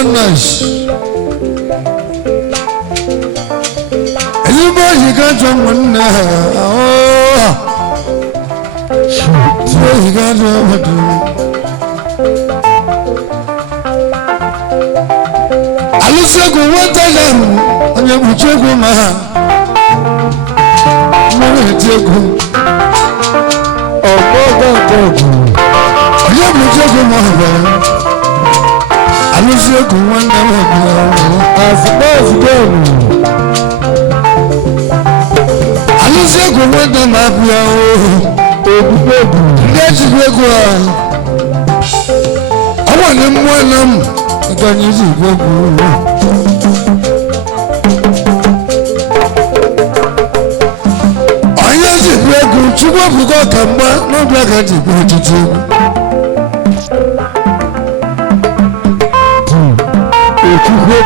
Jonas. Everybody got someone now. Oh, you got someone. Alusago watalam, anya buchego ma. Mwana tego. Ogogo. Anya buchego ma. Alusago wanda ma. Asbaz go. Alusago wanda ma bia o. Ogugo. Ndeti go. Awane mwanam. Ganyizi gogo. Ayazi gogo chugwa bugo kamba no blaga di gogo.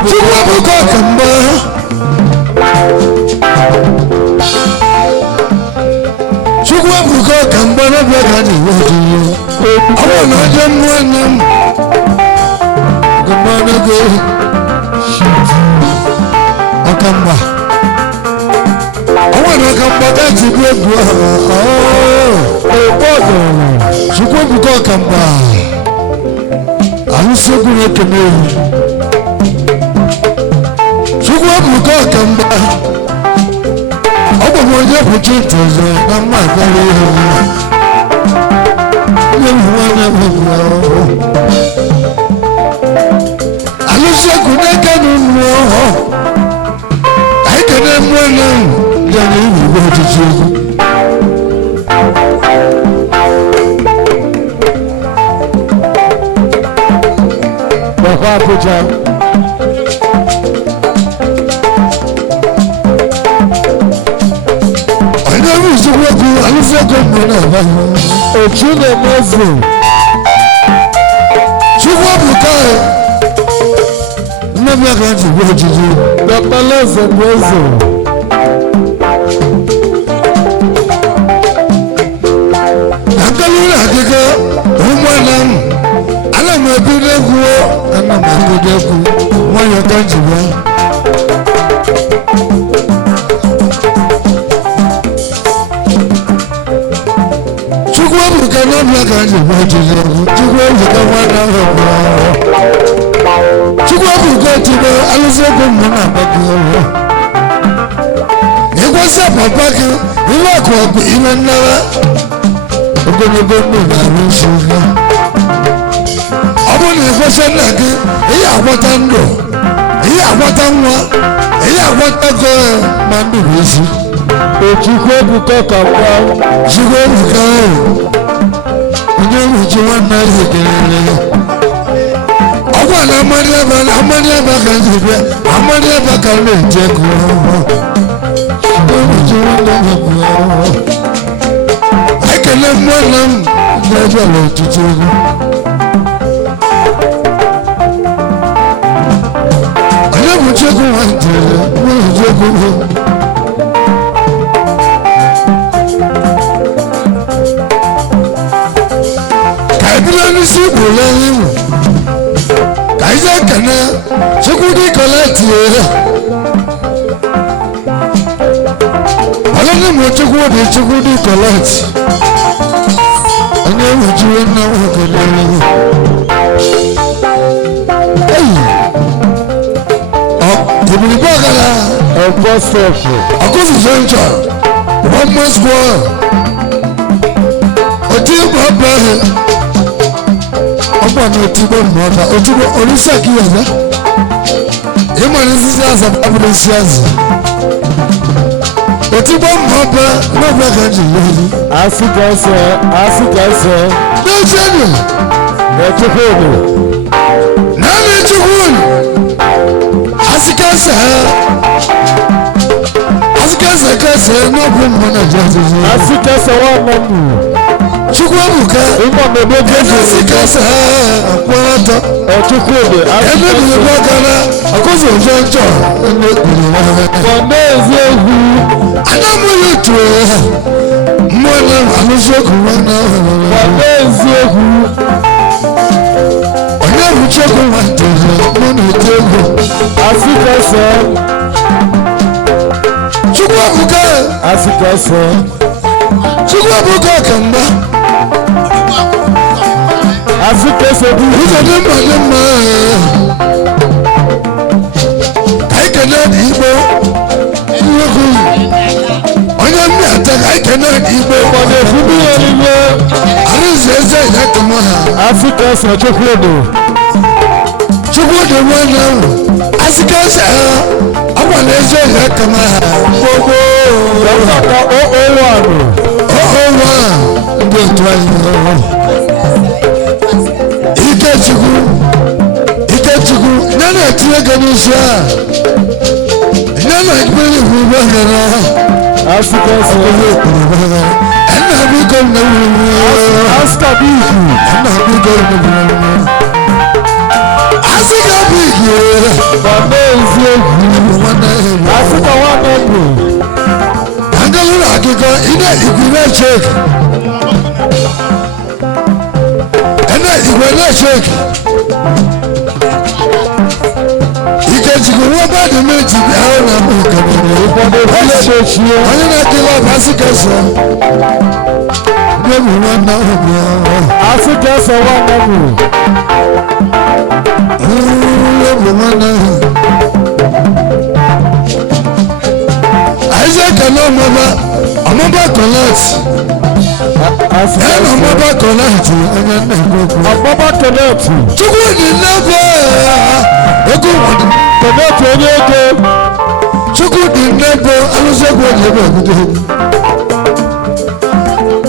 Chugwa bugo kamba. Chugwa bugo kamba no blaga di gogo. Awana jamwanam. Go Okamba. I want to come back to go. Oh, you go to Okamba. I'm so good to me. You go to Okamba. I want to put you to the Mama. Alusia kuneka nuno, aikana mwana, jani ugo tijugo. Kwa puja. Aina mzugo alusia kunena, ochune mazu. Chukwa bukae. Never got to go to you. The palace and reason. Akalula kika, umanam. Ala mabude kuo, ana mabude ku. Mwana kanjiwa. Chukwa buka never got to go to you. Chukwa buka mwana. Chukwa buka tiba alusago mwana bago. Ekwasa papa ke ila kwa ina nawa. Ogogo na rushuga. Abo ni ekwasa nake eya akwata ndo. Eya akwata nwa. Eya akwata go mandu wisi. Chukwa buka kamba. Chukwa buka. Nyo mchiwa na yekele. Amania bakanzibia, amania bakale jeko. I can live one never let you go. I never check one day. Kaibula si bula. Kaisa kana chukudi kolati alani chukudi kolati ane mujuwe na wakale hey tibuli bagala apostle akosi zoncha one must go oti baba ọgbọ́n ní otígbọ́ mọ́ta otígbọ́ oríṣàkí ọ̀dá ìmọ̀ ní sísí àṣà bábúrú sí àṣà otígbọ́ mọ́ta lọ́gbọ́n kan jù lórí. Àsìkàṣẹ́. N'oṣèlú. Ẹ̀chúkwòlù. Nàánú Ẹ̀chúkwòlù. Àsìkàṣẹ́ n'ọ̀bùn mọ́ Nàìjíríà. Àsìkàṣẹ́ wà nọ́ọ̀mù. Chukwa buka. Ima mebe jesu. Sikasa akwata. Chukwude. Ebe bile bakana. Akoso jonjo. Fondezi ehu. Anamu yutwe. Mwana anusoku wana. Fondezi ehu. Onye Chukwu nwanteze mụ na ego Asikọsọ. Chukwu ebuka Asikọsọ. Chukwu ebuka kamba Asikọsọ bụ ụzọ dị mma ka anyị kene n'igbo nnukwu onye mmịata ka anyị kene n'igbo ụfọdụ efubi ya n'igwe. arụzi eze ya kama ha Asikọsọ Chukwudu. Chukwudu nwanne ahụ Asikọsọ akwa na eze ya kama ha gbogbo Dọkịta O01. ọnwa ndị otu anyị Ikechukwu nye na-etinye ego n'isi a nye na-ekpere ihu ugbo gara Asikọsọ. nna biko nne Askabiku. Asika bigi Bàbá Eziokwu. Asika nwanne bụ. angalụrụ akụkọ ine igwe na-echek Ikechukwu nwa badi meji ahụ na mụ onye na-ekele ọbụ Asikọsọ nyebu nwanne ahụ bịa Asikọsọ nwanne bụ. nyebu nwanne ahụ Isaac ekele ọmụba kọlet ọmụba kọlet onye nna-ekwu Ọgbọgbọ Kenneth. Chukwudi nnebe ego Kenneth onye ego. Chukwudi nnebe alụsegwu onye ebe obodo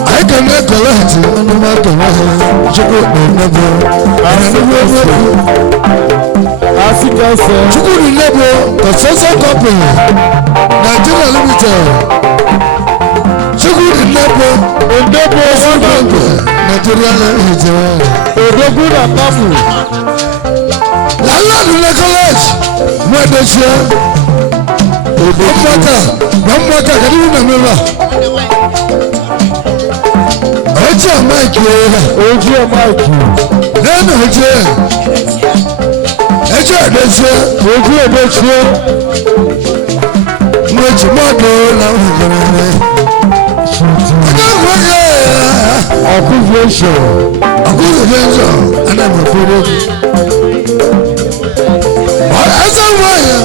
anyị kene kọlet ọmụba kọlet Chukwudi nnebe Asikọsọ. Chukwudi nnebe construction company Nigeria Limited Chukwudi nnebe Odogwu Bank Nigeria Limited Odogwu na Namu. Landlord college Mwedesia Bambaka kadibu na meba Oje Mike Oji Mike. Nene Oje Edesia Oji Edesie. Mwechi Modo na Ugerene Accusation. Ana mafuru Asa mwaya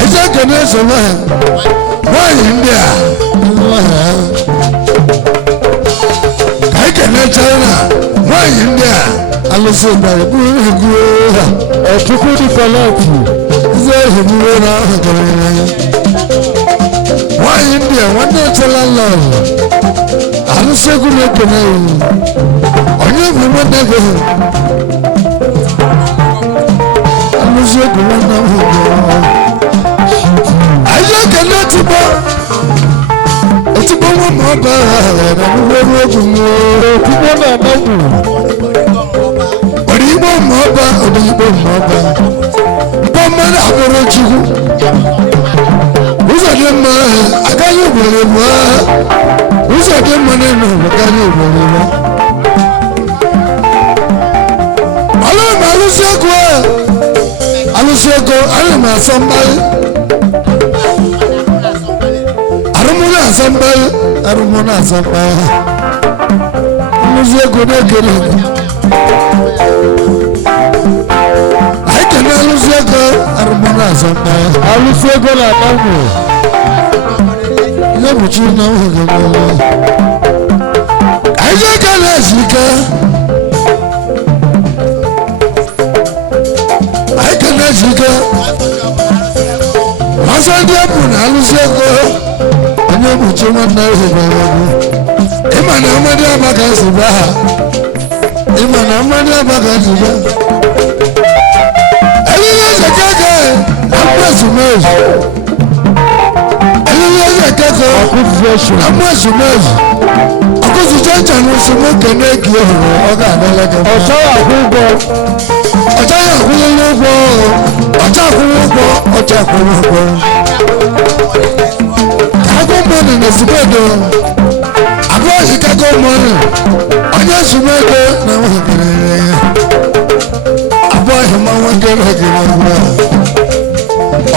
Aisa kene mwaya Mwaya India Kai kene China Mwaya India Alusi mbaya Buri guwa Chukwudi Kenneth. Zehi muwe na Ugerene Mwaya India Wanda chala love Alusi kune kene Onye mweme nege Alusi kune nege Aja kene tiba Otiba wa mwaba Na mwe mwe Otigbo na Namu. Odigbo mwaba Odigbo mwaba Mpama na aboro chukwu Uzo de mma Akanye ubere mwa Uzo de mma neno Akanye ubere mwa Alusego Alama Asambay Arumuna Asambay Alusego Nekele I can Alusego Arumuna Asambay Alusego na Namu. Yabuchi na Wagana Isaac Alazika Zika Masandi Abuna Alusego Onye Muchuma na Hibago Imana Amadi Abaka Sibaha Imana Amadi Abaka Sibaha Eliya Zakaka Amwesumez Eliya Zakaka Amwesumez Akuzijaja Nusumu Keneki Oga Adalaka Ọ̀ṣọ́yà gbogbo. Ọjọ́ àkúrúgbọ́ kágọ́mọ́nì nà síbẹ̀dọ̀ àgọ́ ìkágọ́mọ́nì onye sùmẹ́gbẹ́ na wọ́n kẹrẹ rẹ̀ ma nwa kere kere ngwa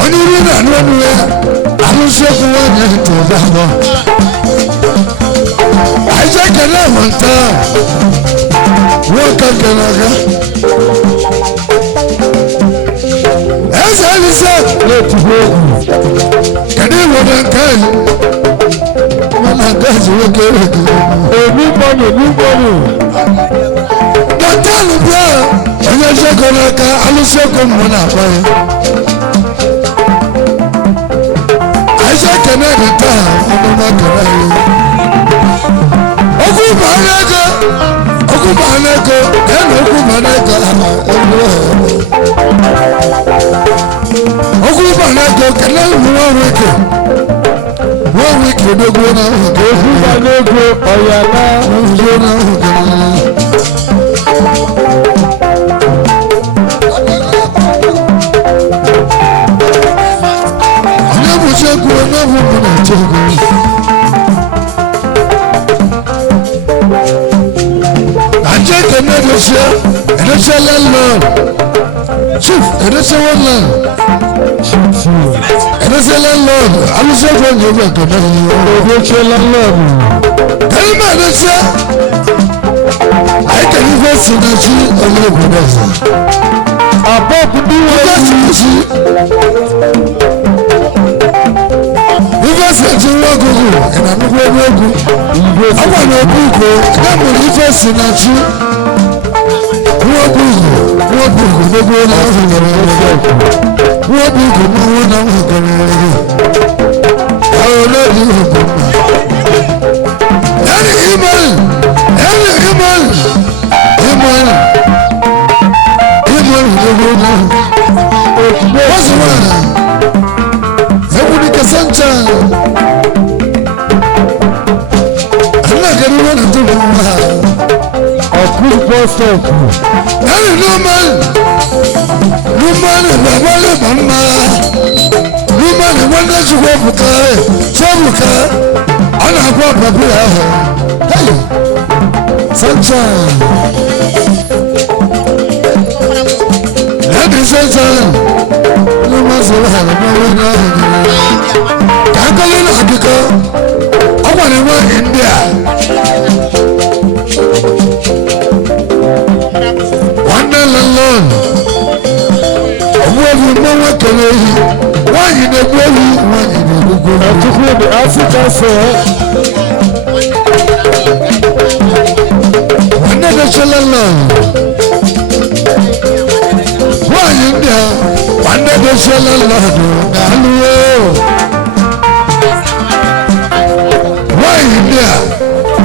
onye iri na anụ ọnụ ya alụsokwu nwanyị ntụda abụọ aja kere ahụ nta nwoke kere aga eze alisa na-etigbu egwu kedu iwodo nke anyị mana gazi nwoke rekere enugbọnụ dọtanụ bịa onye jego n'aka alụsokwu mmụ na-akpa ya aja kene dị taa ọnụma kere anyị okwu banyere ego okwu banyere ego ena okwu banyere ego okwu banyere ego kele ụmụ nwa wike dogbo na ahụ okwu banyere ego ọyala ozuzo na ahụ kele onye bụchi egwu onye bụ mbụ na-eche ego ajé kẹmẹ ẹdẹsẹ landlord chief ẹdẹsẹ one land ẹdẹsẹ landlord alusẹfọ ní ọgbà kẹmẹ ẹdẹsẹ landlord kẹmẹ ẹdẹsẹ ayikẹni fẹ sinasi ọlọpàá dẹsẹ abọọbù bí wọn fẹ sinasi ife sinasi wọn gugu ẹnanugbo ẹgbẹ ogun ọgbà ní ọgbà ìgò ẹgbẹ mọ ife sinasi. Wọ́n bí ìgò gbogbo náà ń gbẹ̀rẹ̀ rẹ̀. Wọ́n bí ìgò gbogbo náà ń gbẹ̀rẹ̀ rẹ̀. Àwọn olóòdì ìgò náà. Ẹni ìmọ̀lì gbogbo náà. Wọ́n sì wà ẹ̀kú ní kẹsàn-án. Ẹ̀rọ àgẹ́rẹ́ wọn náà tó fún wa. ọkùnrin pọ́sọ̀kù Ẹni Lúmọ́nì bàbá lè mọ̀ mma Lúmọ́nì wọ́n dẹ́ ṣe wọ́n bùkà sọ́bùkà ọ̀nà àgbọ̀ bàbá yà hàn hey sunshine ẹni sunshine Lúmọ́nì sọ̀rọ̀ hàn lọ́wọ́ náà hàn kàkọ́lé náà kíkọ́ ọ̀pọ̀ ni wọ́n India. Landlord ọmọ ẹbí mọ́wọ́ kẹlẹ́ yìí wọ́n yìí ní ẹgbẹ́ yìí wọ́n yìí ní gbogbo yìí. àtúkú ní Africa sọ wọ́n ní ẹgbẹ́ ṣe landlord wọ́n yìí ní ẹ wọ́n ní ẹgbẹ́ ṣe landlord dàlúwò wọ́n yìí ní ẹ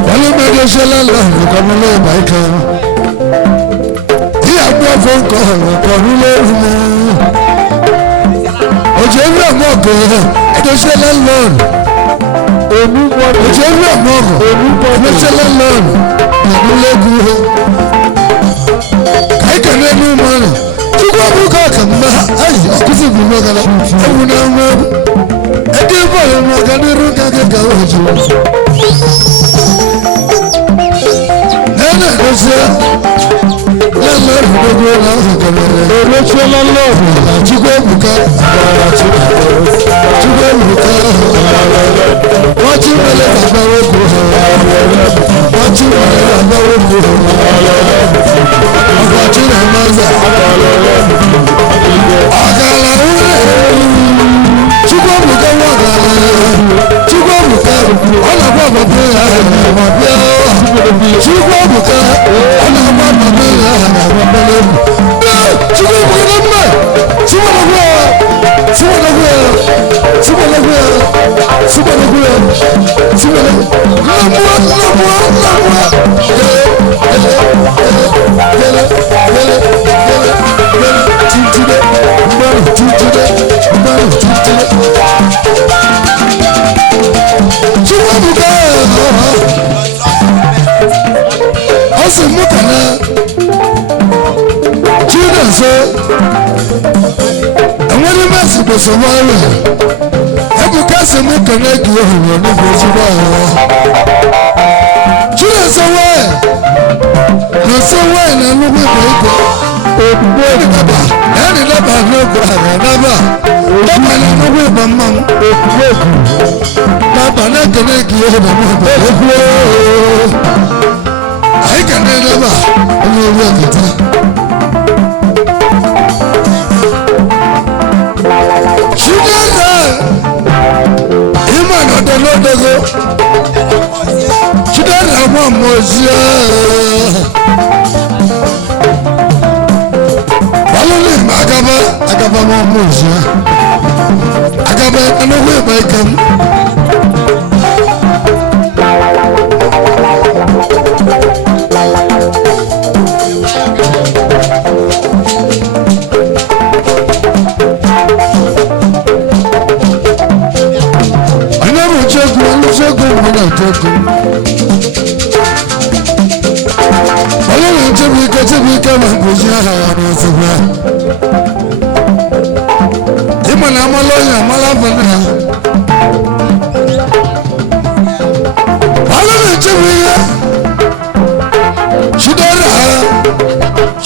wọ́n ní ẹgbẹ́ ṣe landlord kọ́mọlẹ́ ìbáyìí agbẹ́ fún kọ̀ọ̀rọ̀ lórí mọ́. Òjò ń rẹ̀ mọ́ ọ̀gọ̀ ẹ̀dọ́sẹ̀ landlord. Òjò ń rẹ̀ mọ́ ọ̀gọ̀ ẹ̀dọ́sẹ̀ landlord. Ìlú lẹ́gùn. Kàíkà lẹ́nu mọ́ rẹ̀. Chukwu abúkọ̀ kàn má. Ayi ọkùnrin bí mọ́ kala. Ewu náà mọ́. Ẹdí bọ̀lù mọ́ kàdé rú kàkẹ́ kàwé jù. Ẹnà ẹ̀dọ́sẹ̀ landlord gbogbo náà ń kẹrẹrẹ. olóṣèlú landlord Chukwu ebuka Chukwu ebuka wọ́n ti mẹ́lẹ̀ bàbá wọ́pọ̀ wọ́n ti mẹ́lẹ̀ bàbá wọ́pọ̀ ọkọ̀ tí nà máa zà ọ̀gàlà wúlẹ̀ Chukwu ebuka wọ́n ọ̀gàlà Chukwu ebuka ọ̀nàbọ̀ bàbá yà ọ̀mọ̀ bíọ́ Chukwu ebuka ọ̀nàbọ̀ bàbá yà ọ̀mọ̀ bíọ́ Chukwu ebuka náà mẹ́ ọsùn mú kàná children so àwọn ní mẹ́sì gbèsè wọ́n rẹ̀ ẹ̀bùn kẹ́sì mú kàná kì í hùwà níbi ojúbọ àwọn children so wọ́n ẹ̀ lọ sí wọ́n ẹ̀ náà ló wípé ìgbẹ́ ẹni dábà ẹni dábà ní ọkọ àrẹ dábà dábà ní ọwọ́ ìbá mọ́ dábà ní kẹ́lẹ́ kì í ọ̀dọ̀ mọ́ ọ̀dọ̀ àyíká ní dábà ọmọ owó ẹ̀kẹ́tà. ṣùgbọ́n ìmọ̀ ọ̀dọ̀ lọ́dọ̀gọ́ ṣùgbọ́n àwọn ọmọ ọ̀sẹ̀ balùwẹ̀ agaba mọ̀ ọmọ ọ̀sẹ̀ agaba ẹnubú ìmọ̀ ìkàm. Ọlọ́run tóbi ká máa kò sí àwọn ọ̀sẹ̀ náà. Ìmọ̀nà amọ́lọ́yìn amọ́láfẹ́lẹ́. Ọlọ́run tóbi ká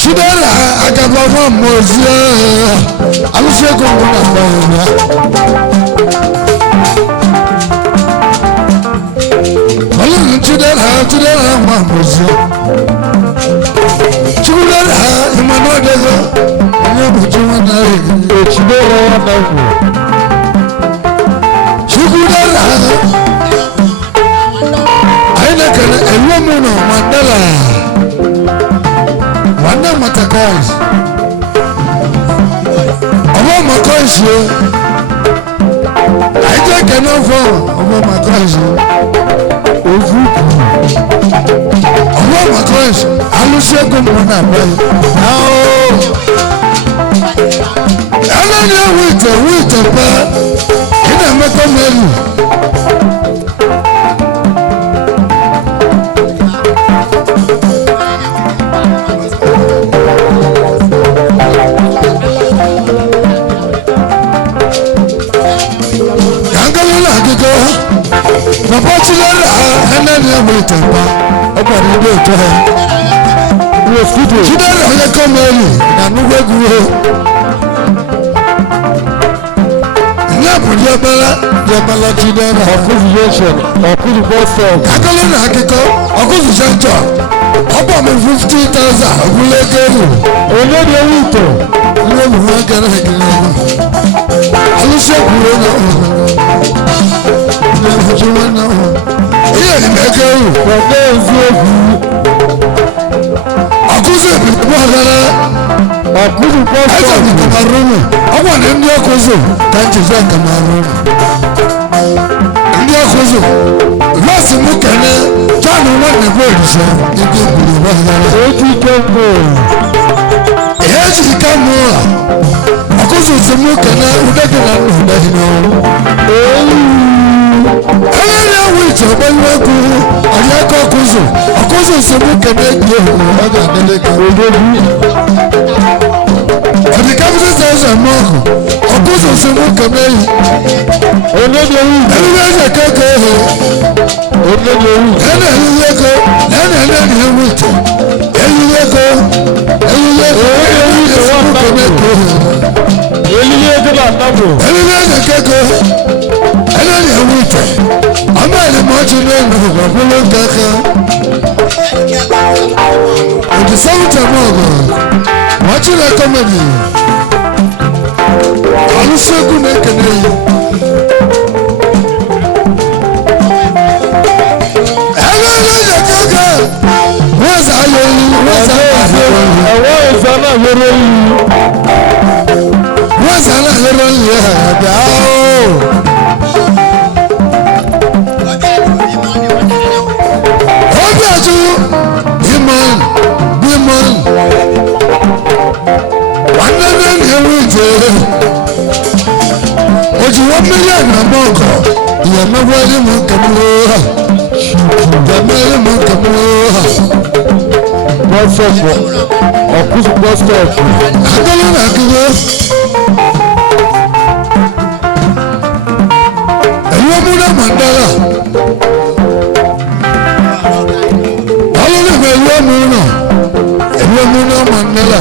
ṣídọ́rà àgàbà fún ọmọ òsì alùsẹ́gun fún àgbà ìrìnà. Ọlọ́run ṣídọ́rà fún ọmọ òsì. Chudara imano dego anya buchuma nare chudara nawo chudara aina kana elwamuno mandala wanda matakai omo makoshi aija kana fo omo makoshi ozuku omo makoshi alusegun mona bai ẹlẹ́ni wíìtẹ̀ pa iná mẹ́kọ́ mẹ́rin. Gàngálí náà kíkọ́ bàbá tí lọ́rọ̀ ẹlẹ́ni wíìtẹ̀ pa ọgbà nínú ètò ẹ̀. Chidera ọ̀yẹ́kọ́ mẹ́rin ìdánú gbẹ́gun Diabala Chidera Accusation, Akuzu Boston. Kakọ́lé náà kíkọ́ Akuzu Sẹ́ńtọ̀ ọ̀pọ̀ mi 50,000 ọ̀gúnlẹ́gẹ́rù. Olórí owó ìtọ̀. Ilé mi wọ́n kẹ́rẹ́ ìkìlẹ̀ ọ̀gá. Alúṣẹ́kùnrin náà wọ̀. Ilé ìfọ̀júwọ́n náà wọ̀. Ilé ìmẹ̀kẹ́rù. Bọ̀dé ìfú òkú. Akuzu ìbìtìbọ̀ ọ̀gẹ́rẹ́. Akuzu Boston. Ẹ̀sẹ̀ mi Kamarunu. Ọ̀pọ̀ ní ndị Akuzu kanchi fẹ́ Kamarunu. Ndị Akuzu. Lọ́sì mú kẹ́lẹ́ Jọ́ọ̀nù wọn ní bó ìrìṣẹ́ ibi ìbìtìbọ̀ ọ̀gẹ́rẹ́. Èjì kẹ́mbò. Èjì kẹ́mbò. Akuzu sì mú kẹ́lẹ́ Udẹ́gìnà ní Udẹ́gìnà. Ẹlẹ́rìí àwọn ìjọba ìwé kú ọ̀yẹ́kọ̀ Akuzu. Akuzu sì mú kẹ́lẹ́ ìgbé òun ọ̀gá Adélẹ́kẹ́. Ọ̀dì kábíyèsí sẹ́sẹ̀ mọ́ọ̀kù ọ̀kúsù sí mú kẹ́mẹ́ yìí. Olórí owó ìtọ̀. Ẹni bẹ́ẹ̀ ṣe kéèké he. Olórí owó ìtọ̀. Ẹni ẹni yéko ẹni ẹni ewu ìtọ̀. Ẹni yéko ẹni yéko ẹni yéko mú kẹ́mẹ́ kó he. Èyí yé kílà nábò. Ẹni bẹ́ẹ̀ ṣe kéèké ẹni ẹni ewu ìtọ̀. Ọmọ ẹni mọ́tò ní ẹnu ìgbàgbọ́lọ́ kẹ́kẹ́. Òdì sẹ́wùtẹ̀ mọ́ọ̀gọ̀ wọ́n ti rẹ̀ kọ́mẹ̀dì. Alúṣẹ́gun ní kẹ́nẹ́ yìí. Ẹgbẹ́ ilé kẹ́kẹ́ wọ́n sá yẹ yìí wọ́n sá yẹ yìí. Ẹ̀wọ́ ìsọ náà yọrọ yìí. Wọ́n sá náà yọrọ yìí ẹ̀dá o. Ó bí àjú ìmọ̀n bímọ̀n. Wọ́n nẹ́nẹ́ ní ewu ìjẹ́. Ojú 1 million àbọ̀ ọkọ̀ ìyàmẹ́wọ́ ẹni mú kẹ́mú ha. Ìyàmẹ́ ẹni mú kẹ́mú ha. Bọ́sọ̀pọ̀. Akuzu Boston. Akọ́lé náà kíkọ́. Ẹ̀yin ọmú náà Mandela. Ọlọ́run ìfẹ́ ẹ̀yin ọmú náà. Ẹ̀yin ọmú náà Mandela.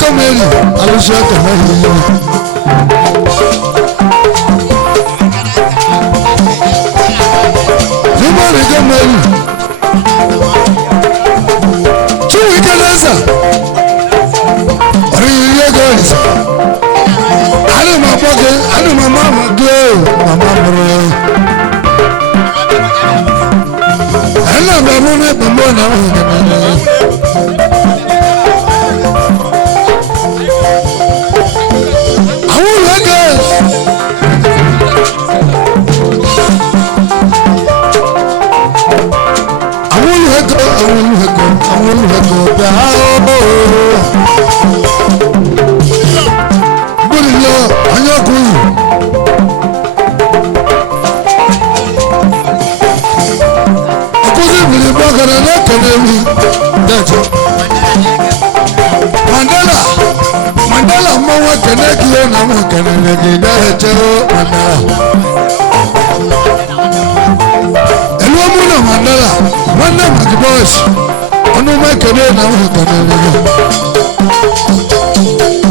kameli alusi kameli Zumari kameli Chui kanasa Ariye guys Anu mapoke anu mama maglo mama bro Ana babone bambona Mandela mawa keneki na mo keneki daje Mandela Elo muna Mandela wana magbosh onu ma kene na mo keneki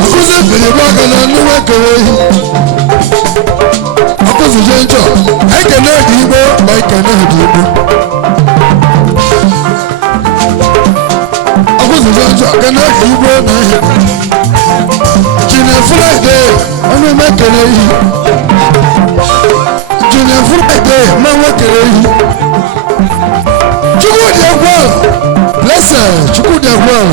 Akuze bele baka na nu ma keneki Akuze jenjo ai keneki bo ai keneki bo Akuze jenjo keneki bo na Junior Friday, I'm not making it. Junior Friday, I'm not making it. Chuku de well, bless her, Chuku de well.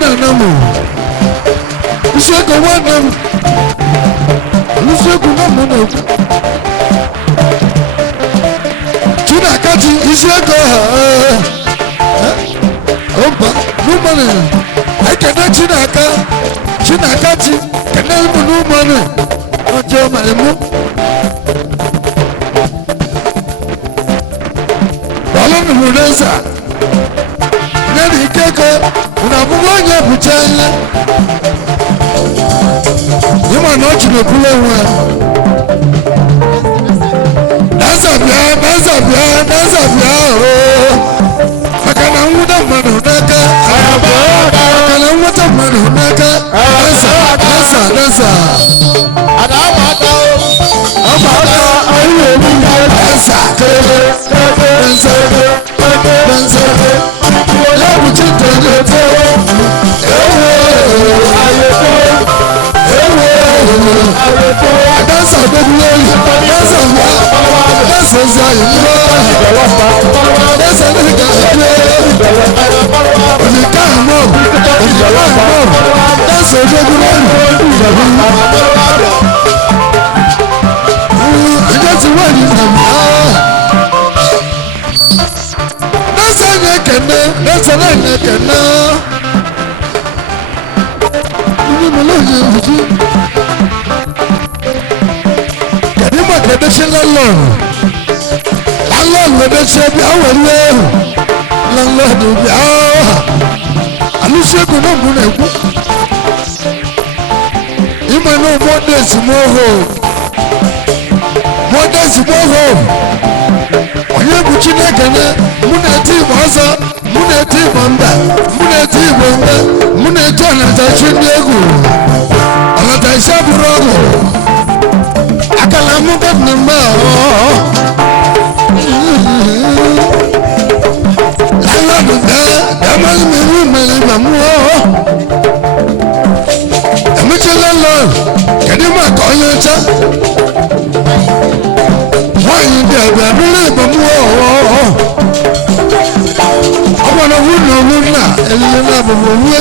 na mu Iseko wana Iseko na mu na China kati Iseko Opa numane ai kana China kati kana mu numane ojo malemu wala mu nesa nani keke unabuwanya buchanya yima no chimekule wa danza bia oh akana muda mano naka akana muda mano naka danza adamata amata ayo danza wala buchita jote danza beduleli danza zayi danza nika onikamo danza beduleli ajati wani nami danza nekene ini moloje uji kadima kedeshe lalon wedeshe bi awele lalon bi aluseku no mu na ku ima no modest moho onye bu Chineke ne muna eti boza muna eti bomba muna eti anata chindegu anata shaburo akala mu bet namba lala duda damal meru mamu amichalala kadima koyocha wọ́n bí ẹgbẹ́ abúlé ìbọ̀mú ọ̀họ́ ọmọdé wúlò wúlò ẹlẹ́lẹ́ náà bọ̀bọ̀ wúlò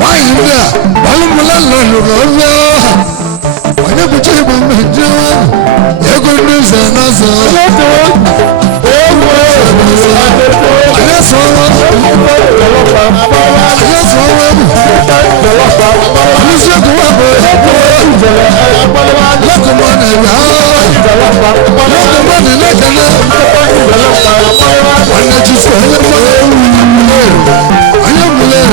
wọ́n bí ẹ wọ́lùmúlá lọ́lọ́ lọ́wọ́ wọ́n yẹ kúchẹ́ ìbọn méjì wọn yẹ́kọ́ ní ìsẹ̀nàṣẹ́ ayé sọ̀rọ̀ olùsèkú wà bọ̀ lọ́kùnmọ́ nàìjíríà lọ́kùnmọ́ nìlẹ́kẹ̀lẹ́ wọ́n ní jí sọ ayémúlẹ̀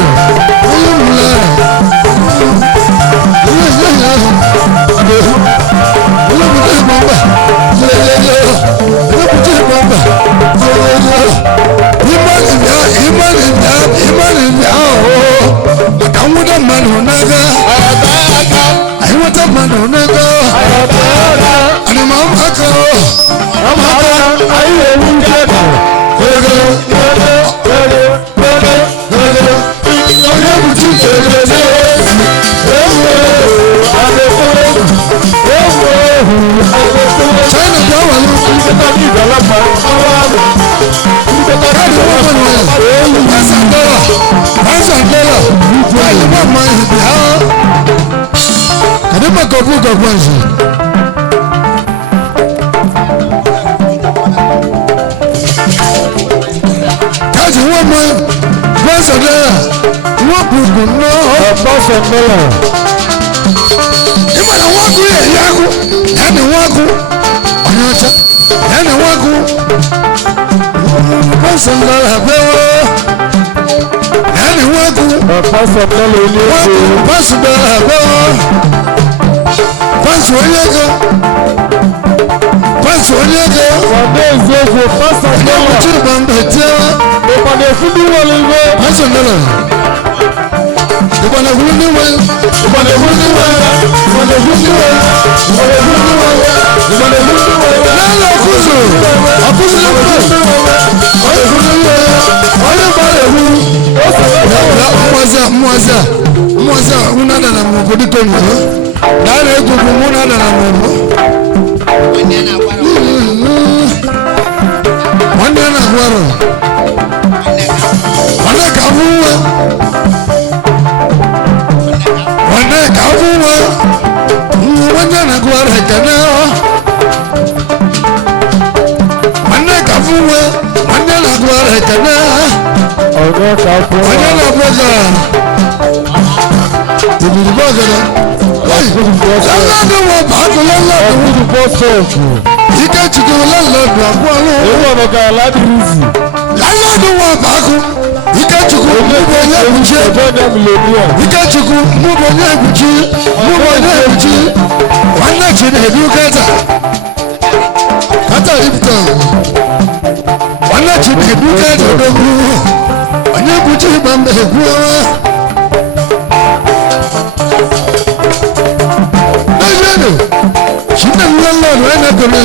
mwaza unada na mungu diko nyo dana ego kumunada na mungu wanda na kwaro wanda kavuwa wane kavuwa wane na gwara kana wane kavuwa wane na gwara kana wane na boga tibiri boga na lalla wa baako lalla ike chukwu lalla do akwalo lalla wa baako Ikechukwu mụbụ onye ebuchi Ikechukwu mụbụ onye ebuchi nwanne Chinedu kata Lipton nwanne Chinedu kata odogwu onye ebuchi ịgba mbe egwu n'ezienụ Chinedu lọlọrụ enekere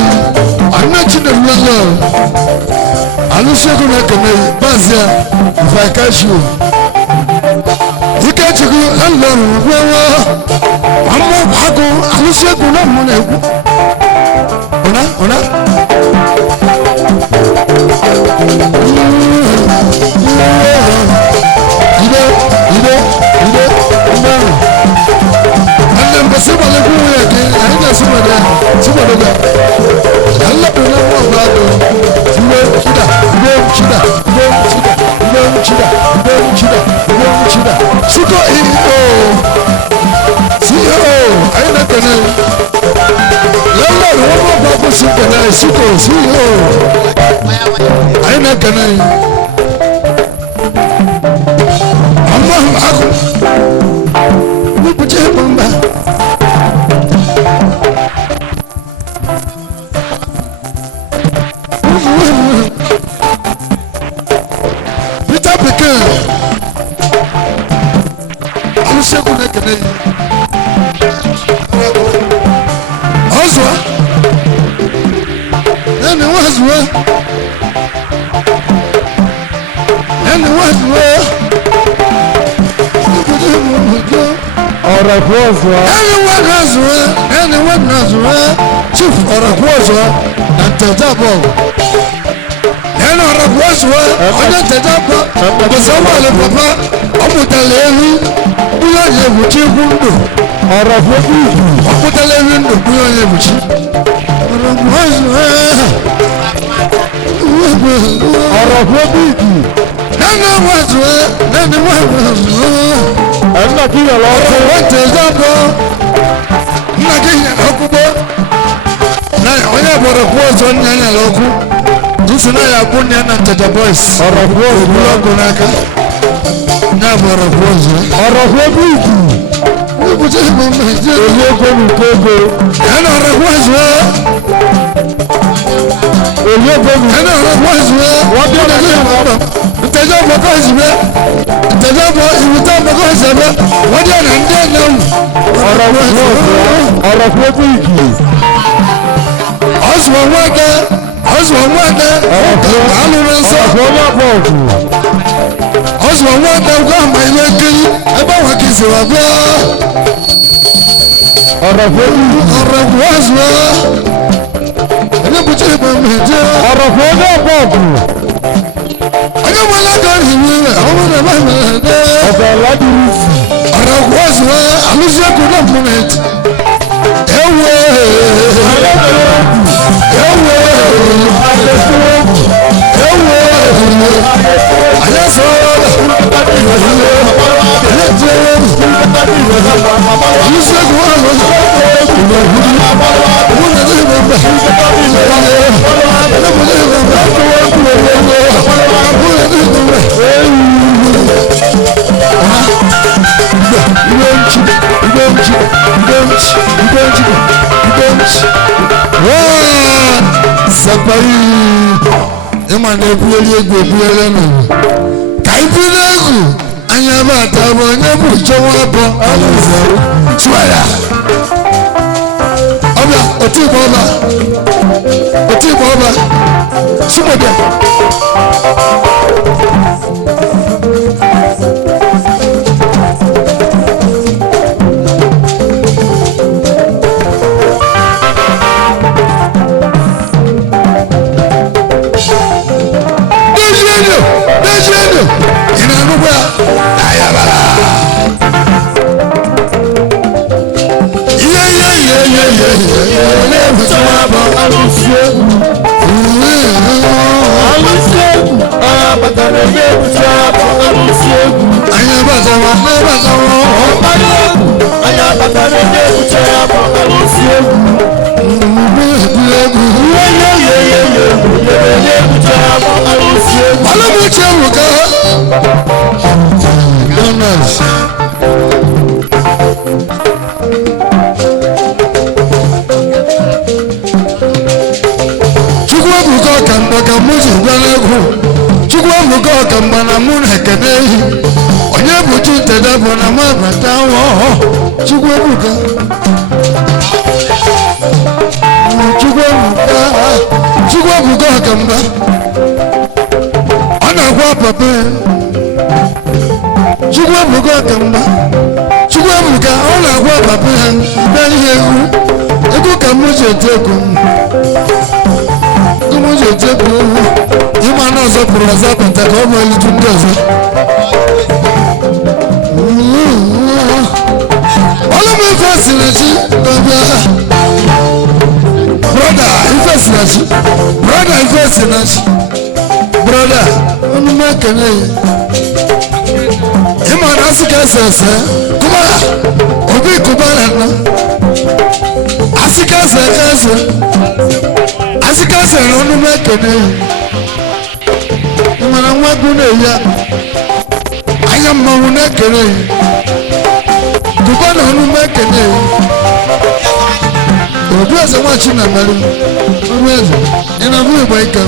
nwanne Chinedu lọlọrụ Alusegun ekene bazia vakashu Ikechukwu lọlọrụ wewo ọmọ bago Alusegun náà mú n'egwu ọ̀nà ide mẹ́rin ẹnlẹ́ mbẹ́sẹ̀ balẹ̀ kú wúyẹ̀ kí ẹ̀yìn náà súnmọ̀dẹ́ ẹ̀lọ́dún náà wọ́n bago Chida. Suko CEO, aina kene. Lalla robo babu sukene, suko CEO. Aina kene. Allah aku. Ni buje bamba. Peter Pikin. Alusegun ekene. Ozwa. Eni wazwa. Orakwozwa. Eni wazwa. Chief Orakwozwa. Nantejabo. Eni Orakwozwa. Onye Nantejabo. Osawa papa. Ọmụtala ewu. Buyo onye ebuchi gwundo. Ọmụtala ewu ndo. Buyo onye ebuchi. Nana wazwa. Ẹ̀nà kí yẹ̀ lọ fún. Wọ́n tẹ̀ sábọ̀. Nna kí yẹ̀ lọ kú bọ́. Onye bọ̀rọ̀ kú ọ̀zọ́ ní ẹ̀yẹ̀ lọ kú. Tusu náà yà kú ní ẹ̀nà Nteja boys. Òbúrò kú n'aka. Ní àbọ̀rọ̀ kú ọ̀zọ́. Ibùsọ̀ ìbọn mẹ́jọ. Èyí ego mi kéde. Ẹ̀nà ọ̀rọ̀ kú ọ̀zọ́. Èyí ego mi. Ẹ̀nà ọ̀rọ̀ kú ọ̀zọ́. Wọ́n bí ọ̀nà yẹn wọ́n bọ̀. Nteja bọ̀ kọ́ ìsìbẹ́. Nteja bọ̀ ìwúta bọ̀ kọ́ ìsìbẹ́. Wọ́n bí ọ̀nà ndé náà. Ọ̀rọ̀ fún ẹgbẹ́ ìkì. Ọ̀sùn wẹ́gẹ́. Alùrẹ̀ nsọ. Ọ̀rọ̀ fún ọ̀pọ̀ ọ̀kù. Ọ̀sùn wẹ́gẹ́ ọgọ́ àmà ilé kiri. Ẹgbẹ́ wọn kì í sèwà bẹ́ẹ̀. Ọ̀rọ̀ fún ìkì. Ọ̀rọ̀ fún ọ̀sùn. Ẹni bùtí ìbọn mẹ́jọ. Ọ̀rọ̀ fún ọ̀pọ̀ ọ̀kù. Ọjọ́ wọn lágbàrí ìwé rẹ̀. Ọmọ náà bá mẹ́rẹ̀. Ọ̀gá aládùúrú sí. Ọ̀rọ̀ fún ọ̀sùn. Alùsẹ́kùn náà fún ẹ̀. Sapari ema na ebueli egwu ebuele nọ ka ibiri egwu anya bụ atabụ onye bụ chọwa abụọ alụzere chụara ọbịa otu igbo ọba sumobịa Chiamuka Jonas Chukwuebuka Ọkamba ka mụ ji gwa n'egwu Chukwuebuka Ọkamba na mụ na-ekene ehi onye bụ Chintede bụ na mụ abata nwa ọhọ Chukwuebuka Chukwuebuka Ọkamba ọ na-agwa papa Chukwuebuka Ọkamba Chukwuebuka ọ na-agwa papa ha bịa ihe egwu ka mụ ji ete egwu mụ ji ete egwu ịma na ọzọ pụrụ ọzọ pụta ka ọ bụ elitu ndị ọzọ ọlụ m ife sinachi n'ọbịa brọda ife sinachi brọda ife sinachi brọda ọnụ m ekene ịma na asị ka ese ese kụbara obi kụbara nna asị ka ese ese asị ka ese na ọnụ m ekene ịma na nwa egwu na-eyi anya mmanwụ na-ekene kụbara ọnụ m ekene obi eze nwachi na mmadụ obi eze ị na-abụ ịgba ike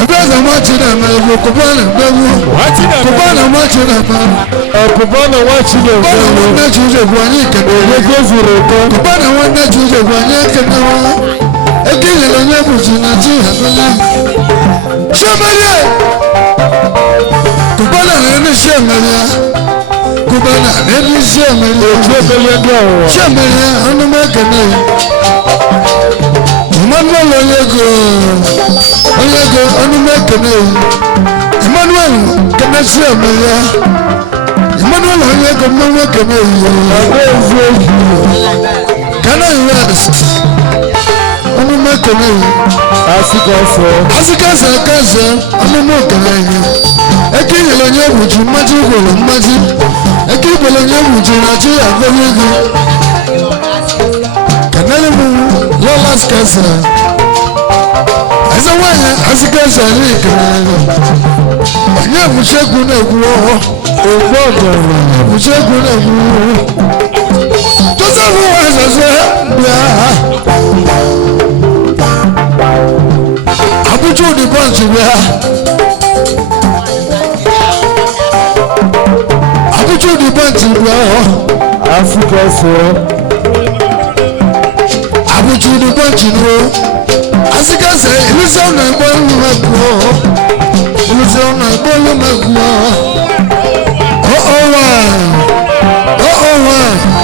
obi eze nwachi na mmadụ kụbara mgbewu kụbara nwachi na mmadụ Ọkụbana nwachi na kụbara nwanne chi ụzọ bụ anyị ekene ego zuru ụkọ. kụbara nwanne chi ụzọ bụ anyị ekene eke nyere onye bụchi na chi ha onye Chiamelie kụbara na Chiamelie kụbara na Chiamelie Chiamelie ọnụ m ekene Emmanuel onyego ọnụ m ekene Emmanuel kene Chiamelie Emmanuel onyego mmanwụ ekene Ghana West ọnụ m ekene asịkasa kasa ọnụ m ekene eke nyere onye egwuji mmaji gwụrụ mmaji eke ibere onye egwuji na chi agụghị ego kanere m Lolas kasa eze nwanyị asịkasa anyị ekene onye egwuchi egwu na-egwu ọhọ egwuchi egwu na-egwu Joseph Wazaze bịa Abuja the bunch bịa Abuja the bunch bịa Africa so Abuja the bunch no asika se ilusi na igbo lumekuo ilusi na igbo lumekuo wa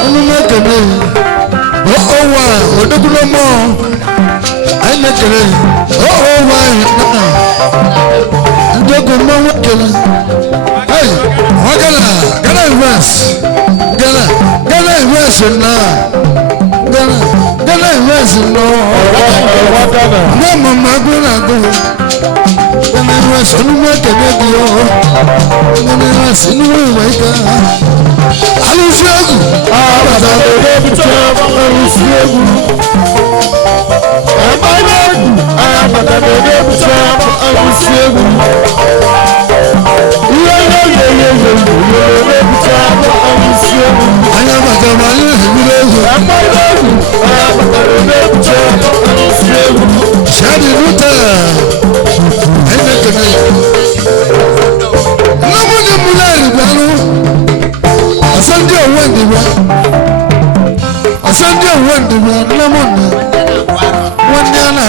onu mekene wa odogulo mo ai mekene wa ndogo mo mekene hey wagala gala invest na gala invest no no mama gona go gala invest onu mekene dio gala invest nu wa ika Alusiegu abata ebe bute alusiegu abayagu abata ebe bute alusiegu ye ebe bute alusiegu anya bata mali hibilezu abayagu abata ebe bute alusiegu shadi ruta ene kene namu ni mulari banu asante wendiwa namona wandi ana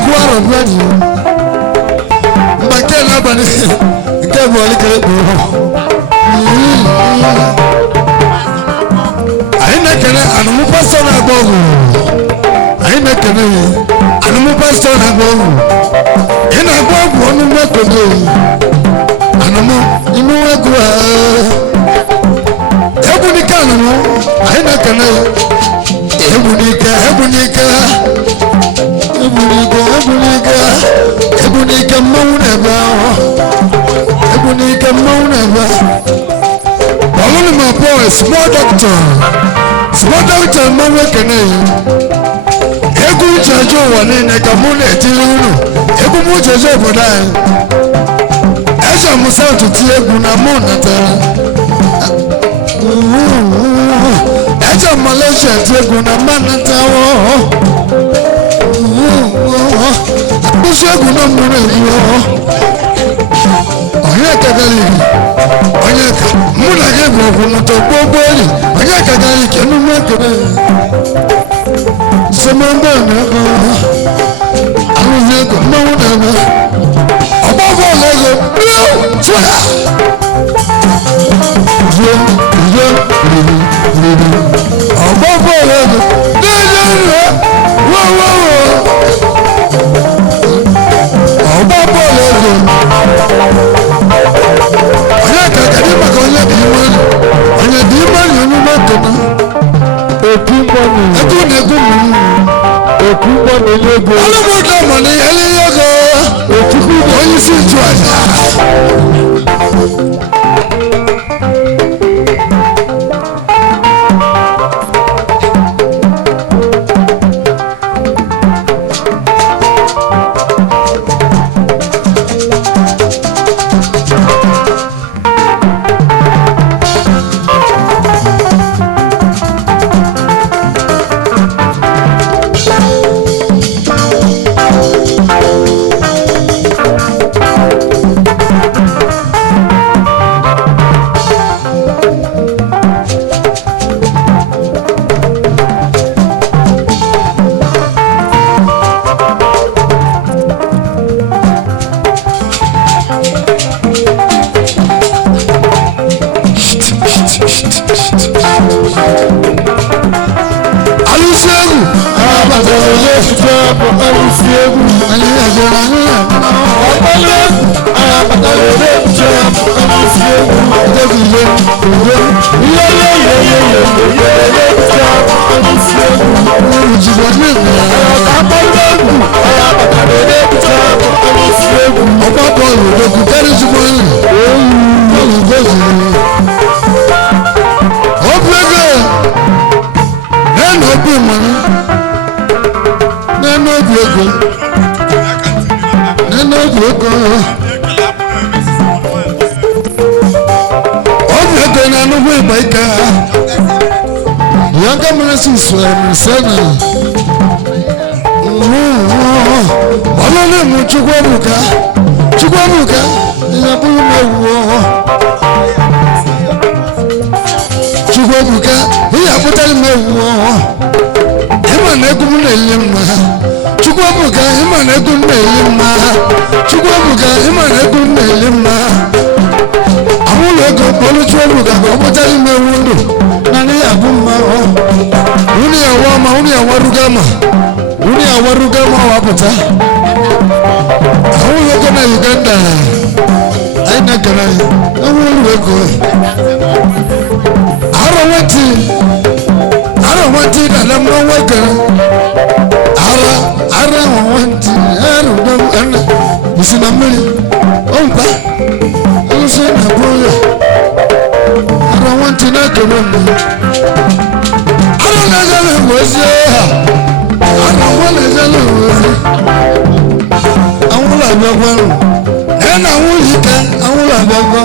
gwaro bani mbake na bani nke boli kere bo aina kene anumu pastor na bogu aina kene anumu pastor na bogu ina bogu onu mekode anumu inu egwa ebunika anumu aina kene ebunika mauneba Baluni my boy small doctor mawe kene egu chajo wane ne kamune tiru egwu m jeje obodo anyị eje m saụtụ tie egwu na mụ natara eje m Malaysia tie egwu na mma natawa akpụsị egwu na mmụrụ egwu onye kagara ike onye ka mụ na gị bụ ọgwụ mụta gbogbo enyi onye kagara ike n'ụmụ ekele semamba na-ego arụzi ego mmanwụ na-eme ọgbọbọọlụ ego tụa ọgbọbọọlụ ego na-enye nre wowowo ọgbọbọọlụ ego onye ka dị maka onye dị imeri onye dị imeri omume kena Oku mbọnụ. ego na-ego mmiri Oku mbọnụ n'ego. alụmụka mọni elihe ego Otukwu onye isi nchu aja alụsị egwu abatara n'efufe bụ arụsị egwu. anyị ejere anyị Ọkpọlụ egwu abatara n'efufe bụ arụsị egwu. edegide udo Ihe n'efufe bụ arụsị egwu. ejide n'ebe Ọkpọlụ egwu abatara n'efufe bụ arụsị egwu. ọgba bọọlụ odogwu karịzigbo nri bọọlụ goziri obi ego na-ena obi mmanya na-ena obi ego na-ena obi ego obi ego na-anụgbu ịgba ike ya ka mere si sena ọlọ́lẹ̀ mú Chukwuebuka ìyàbúrú mẹ́wọ́ Chukwuebuka ìyàbútẹ́lì mẹ́wọ́ ìmọ̀ n'egwu na-eli mma Chukwuebuka ìmọ̀ n'egwu na-eli mma Chukwuebuka ìmọ̀ n'egwu na-eli mma amúlò ego pọ̀lú Chukwuebuka ka ọ pụtara mẹ́wọ́ ndụ na n'ịyàbú mma wúni ẹ̀wọ́ ọma wúni ẹ̀wọ́ rugama wúni ẹ̀wọ́ rugama wapụta àwọn olùkọ́ náà Uganda ayé náà gana yìí àwọn olùkọ́ àrò wọ́n ti dàda mọ́ wọ́n gana àrò wọ́n ti àrò dọ́m ẹ̀nà ìsìnà mmiri ọ̀npa ẹ̀lọ́sẹ̀ nà bóyá àrò wọ́n ti náà gana mọ́ àrò náà gana wọ́n sí ẹ̀hà àrò wọ́n náà gana wọ́n sí. Àwọn olùgbàgbọ́ ẹ̀nà àwọn olùkẹ́ àwọn olùgbàgbọ́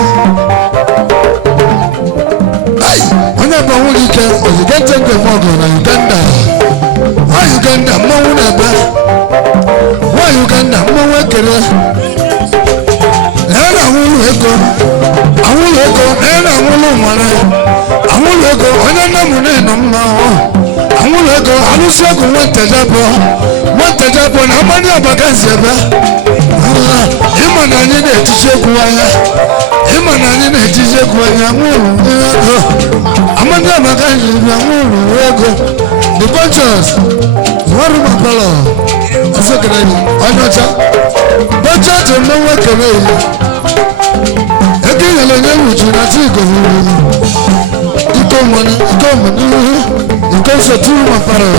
ayi onye bụ àwọn olùkẹ́ òyìnbó tẹ́gbẹ̀ mọ́gọ̀ na Uganda wọ́n Uganda mmọnwụ na-ebe wọ́n Uganda mmọnwụ ekele ẹ̀nà àwọn ụlọ ego ẹ̀nà àwọn ụlọ nwere àwọn ụlọ ego onye nna m na-enọ mma àwọn ụlọ ego alụsị ego nwantajabụ na amadi abagazi ebe ịma na anyị na-etiji egwu anya nwụrụ ego amadi abagazi bịa nwụrụ ego the bunches nwarụ mapalọ asokere onye ọcha bunches mmanwụ ekele ego inyere onye wuju na tigo iko mmani iko nsọtụrụ mapalọ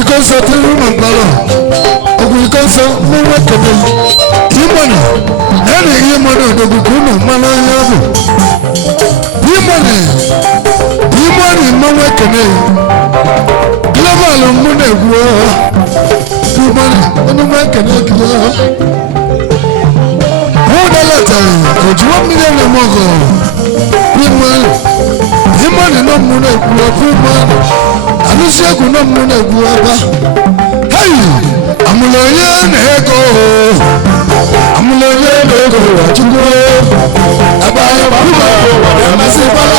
iko nsọtụrụ mapalọ ọgwụ iko nsọ mmanwụ ekele imoni na-ere ihe mmanụ odogwu ka ụmụ mmanụ onye ọ bụ imoni mmanwụ ekele global mụ na-egwu money, on the market. Who the letter? Could you want me to go? Free money, no money, free money. I don't see no money. Hey, I'm a lawyer, I'm a lawyer, to go. About your mama, I'm a simple.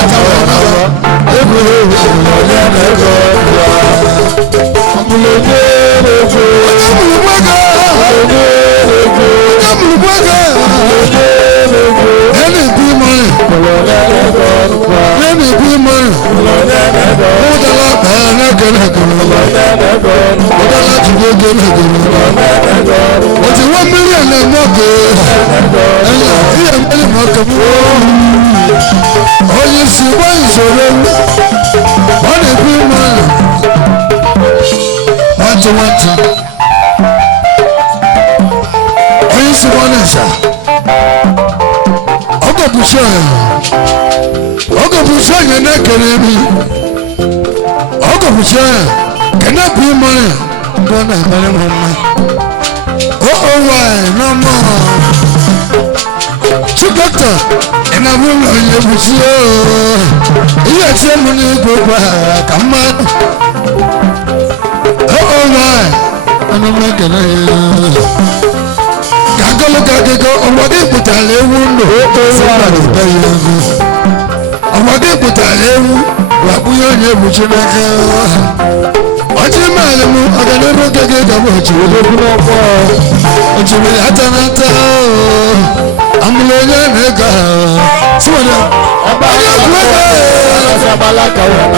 Oh, you see, why is what a good man. Want. Oh, you see, one answer. Ogo Busha, you're not getting me. Ogo Busha, cannot be money. Don't have any more. Oh, why? No more. Chief doctor, and I will know you with you. You have some money to go back. Come on. Oh, my. I'm not going to. Gago, ọmọdé ìpòtà léwu lò ó sábàdì bẹ́yẹ̀ ẹ̀gọ́. Ọmọdé ìpòtà léwu wà búyọ̀ ní èbùjú n'aka. Ọtí máa lè mú ọ̀gẹ̀dẹ̀rú gẹ́gẹ́ gàbọ̀ òjìrì lókun ọ̀pọ̀. Òjìrì àtànátà amúlẹ̀yẹ nìga. Síwọ̀dà ọ̀yọ́kùnwẹ́gẹ́.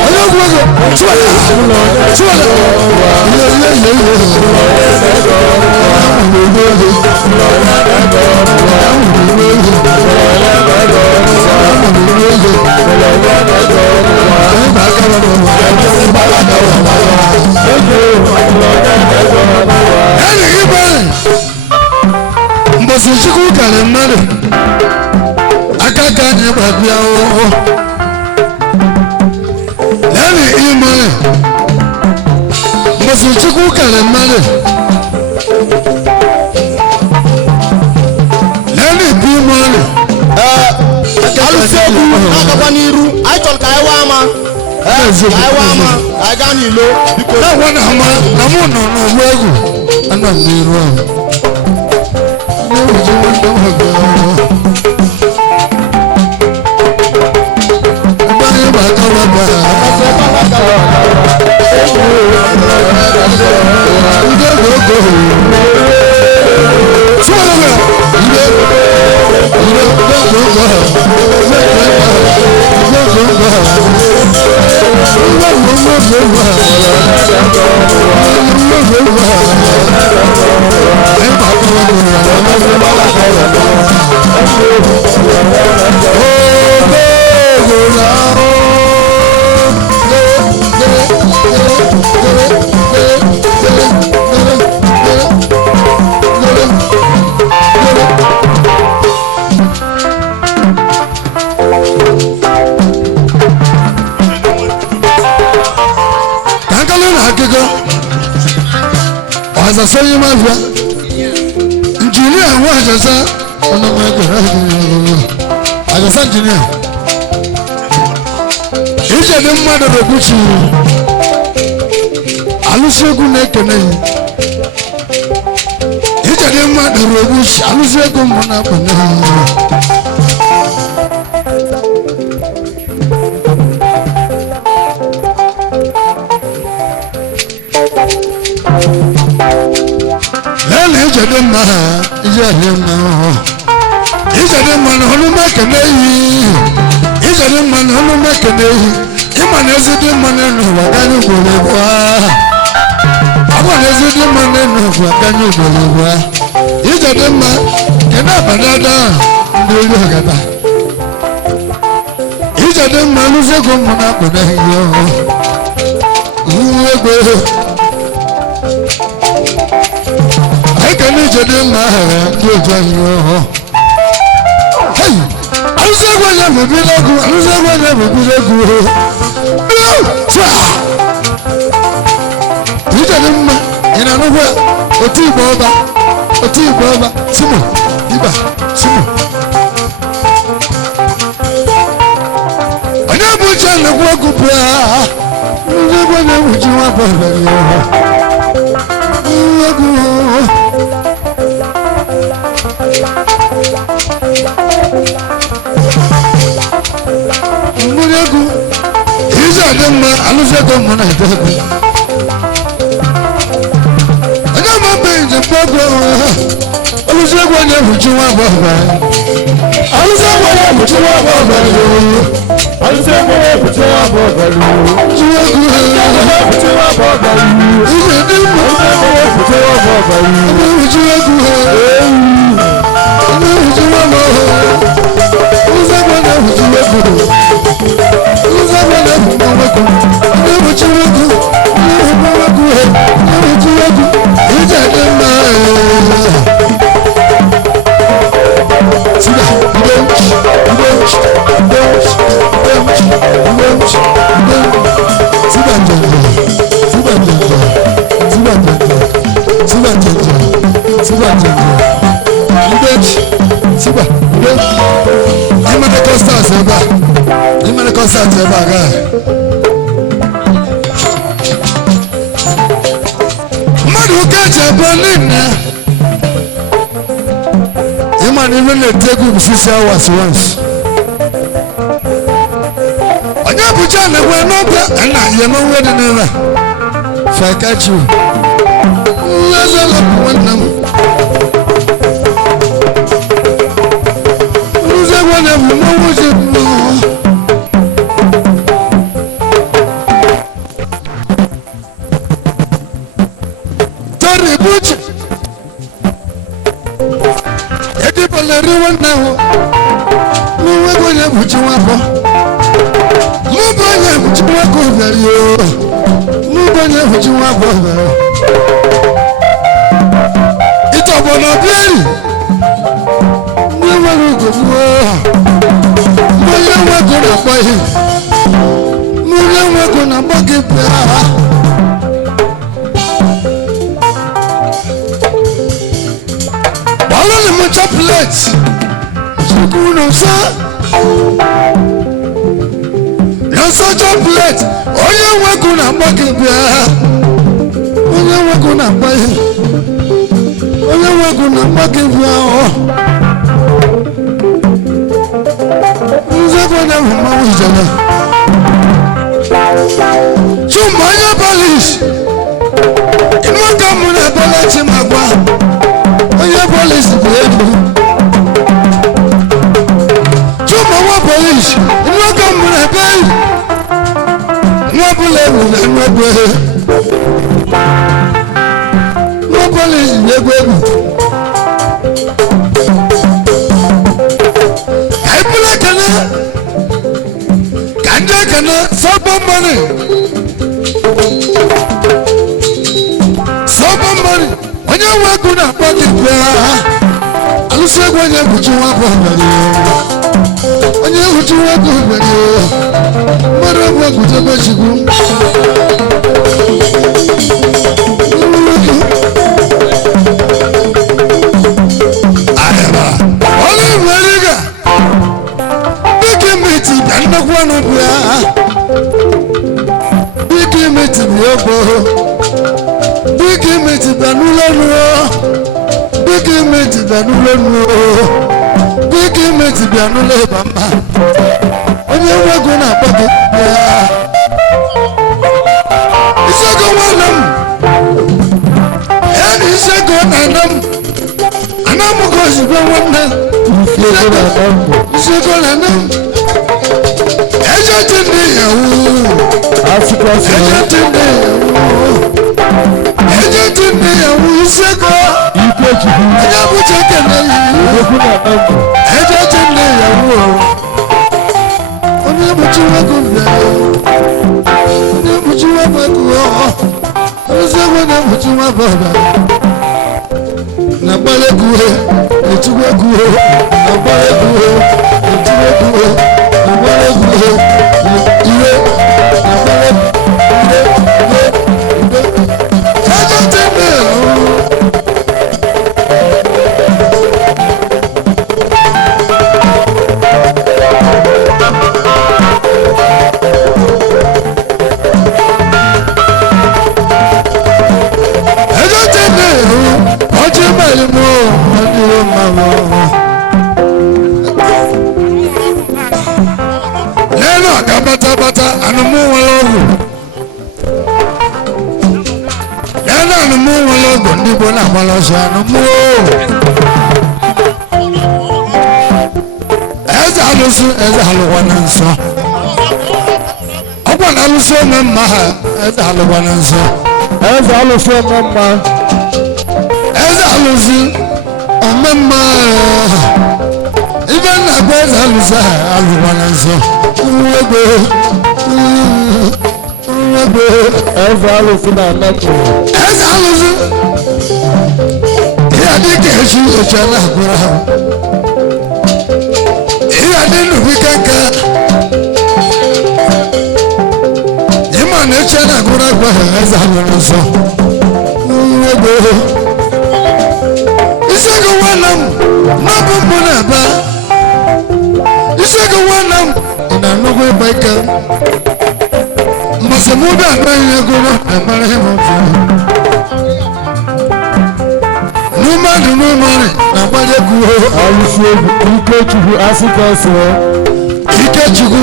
Ọ̀yọ́kùnwẹ́gẹ́. Síwọ̀dà. Mbosichiku kale mmadụ aka ka anyị gbabịa ụhụ lẹ́nu ìmọ̀lẹ̀ mbosichiku kale mmadụ lẹ́nu ìbí ìmọ̀lẹ̀. Alụsegwu na-agakwa n'iru anyị chọrọ ka anyị waa ama ka anyị gaa n'ilo biko na-agwa na ama na mụ nọ n'ọgbọ egwu ana m n'iru ahụ na-eweji nwanne m ọgụ ebe anyị bụ aka waba ndị ego ogo sụọlọga ndị Asasanye mafia engineer wa asasa ona magara asasa engineer ije de mmadụ robuchi Alụsegwu na-ekene ije de mmadụ robuchi Alụsegwu mụ na akpana Ijade ma no honu mekene yi ijade ma no honu mekene yi ima na ezidi ma no waganyu bolebwa abo na ezidi ma no waganyu bolebwa ijade ma kena badada ndiri hagata ijade ma Alụsegwu mo na koda yo uwegbe Kani jade mahara doja yo. Hey, Alụsegwu ya mobilagu, Alụsegwu ya mobilagu. Twa. Jade ma ina no oti boba Timo iba Timo anya buja na kwa kupra ngwa na buji wa baba Muriagu iza dama aluzago mana dagu anya mabenje pogo aluzago na buji wa baba aluzago na buji wa baba aluzago na buji wa baba Muriagu na buji wa baba iza dama buji wa baba Muriagu buji wa baba aluzago na buji wa baba even the take 6 hours once. I never tell me we're not there, and I know where the never. If I catch you, let's all one number. Who's that one of them? What was it? Tony Butch. Everyone now, no one will ever put you up. Nobody ever put you up over you. Nobody ever put you up over. It's a one of them. Never will go for. No, you're not gonna buy it. No, you're not gonna buy it. Chocolate, no sir. No such chocolate. Oh, you were gonna buy it. Oh, you were gonna buy it. Oh, you were gonna buy it. Who's gonna buy it? So my police. In one common apology, my boy. Oya police break. Juma police. No come na pay. No police na pay. No police na pay. Kai pula kana. Kanja kana sobo money. Sobo money. Onye wagu na pati pia alusego onye buju wagu bari onye buju wagu bari mara wagu tabachigu ayaba oli waliga biki miti danna kwano pia biki miti biobo big image banulenu big image banulenu big image banule bamba onye wego na pake ya isego wanam yani isego nanam anamu ko sigo wanna isego nanam ejo tinde yawo afika ejo tinde yawo ejo tinde yawo isego ipeji ejo buche kene ejo tinde yawo onye buchi wako bia onye buchi wako isego na buchi wako na bale kuwe etuwe kuwe na bale kuwe etuwe kuwe na bale kuwe iwe na bale kuwe ejo tinde yawo bata anụmụ nwere ọgwụ ya na anụmụ nwere ọgwụ ndị Igbo na-agbara ọsọ anụmụ eze alụsị eze alụkwa na nsọ ọkwa na alụsị ome mma ha eze alụkwa na nsọ eze alụsị ome mma eze alụsị ome mma ibe na-agba eze alụsị ha alụkwa na nsọ nwegbe eze alụsị na anapụ eze alụsị ihe dị ka echi eche na-agụrụ ha ihe dị n'ubi kanka ịma na eche na-agụrụ agwa ha eze alụrụ nsọ nwegbe isi ego nwanne m n'ọbụ mbụ na-aba isi ego nwanne m ị na-anụkwa ịgba ike mmasị m ụdị anaghị ego na-emere ihe m mfe n'ụmụadụ n'ụmụarị na-agbanye egwu alụsị egwu Ikechukwu asịkasị Ikechukwu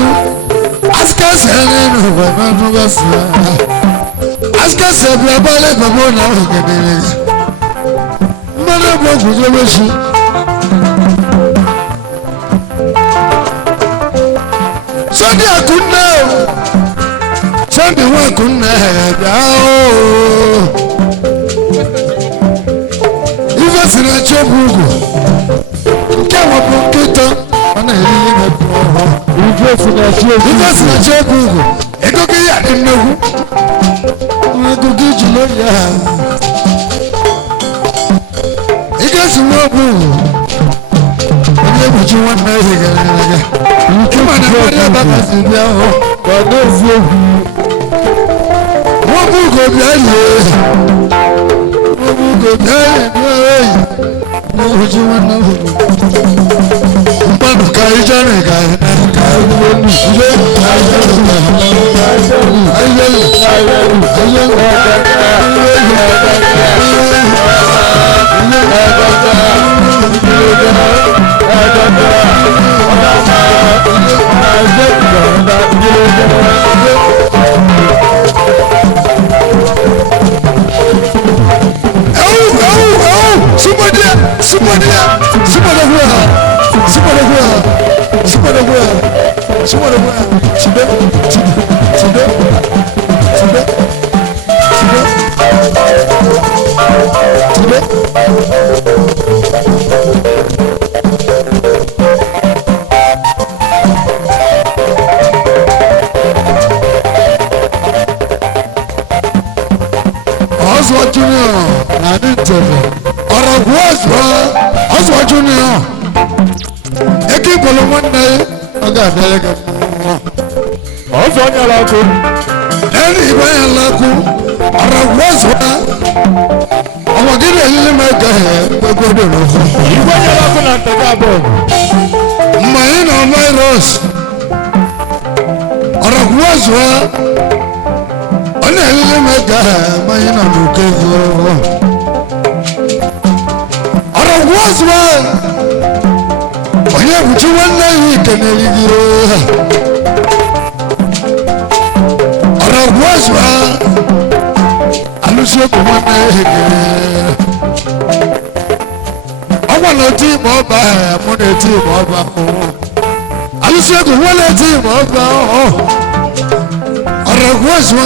asịkasị n'elu ụwa n'ọnụgasị asịkasị bụ abalị baba na ahụ gedere mmadụ bụ ọgwụ jebechi Sunday Akunna Sunday nwa Akunna bịa ife si na chọbụ ugwu nke wepụ nkịta ọ na-eri ihe pụọ ife si na chọbụ ugwu ego gị ya dị nnegwu ego gị jụrụ oyi ha ị ga-esi nwa ọbụ ugwu onye egbochi nwanne ehi gara aga ịma na mmadụ abakasị bịa hụ ọ na-ezi egwu nwa ọbụ ugwu bịa lie mmadụ ka ijere ga Oswald Junior eke bolo nwanne aga adere ga ọzọ nyala ọkụ ẹni ìbá yẹn lakú ọ̀rọ̀ gbọ́sọ̀ ọmọ gidi ẹ̀yìn mẹ́ta ẹ̀ gbẹ́gbẹ́dọ̀ lọ fún. ìgbẹ́ nyala ọkụ na ntẹ̀gẹ́ abọ́ọ̀gù. mmanya na virus ọ̀rọ̀ gbọ́sọ̀ ọ̀nà ẹ̀yìn mẹ́ta ẹ̀ mmanya na nùkẹ́ fún. ọ̀rọ̀ gbọ́sọ̀ onye bùtù nwanne yìí kẹ̀nẹ̀rì gíró. ọ̀rọ̀ gbọ́sọ̀ alụsị okwu nwanne ehege ọgwa na oti ma ọba mụ na eti ma ọba alụsị okwu nwa na eti ma ọba ọ̀rọ̀ gbọ́sọ̀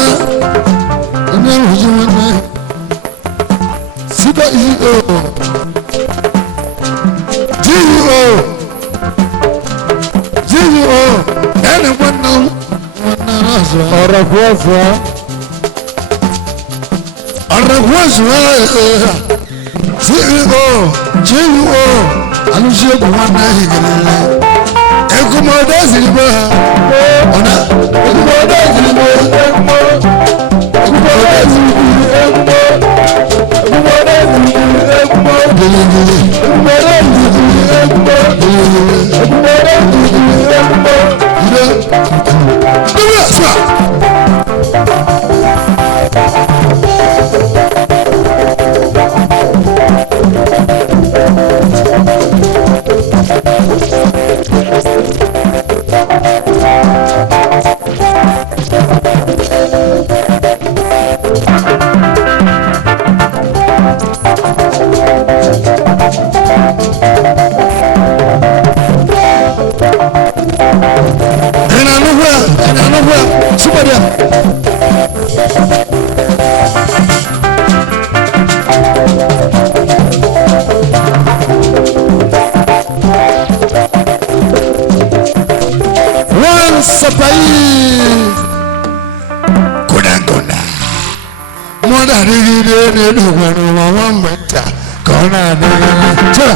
onye bùtù nwanne siba CEO GUO ẹni nwanne n'azụ ọ̀rọ̀ gbọ́sọ̀ Aragwazwa CEO GUO alụsị egwu nwanne ehigere egwumọdụ ezigbo ha ọna egwumọdụ ezigbo egwumọdụ ezigbo egwumọdụ ezigbo giligili egwumọdụ ezigbo giligili egwumọdụ ezigbo sapai kuna mwana rigide ne dogwano mama mata kona de cha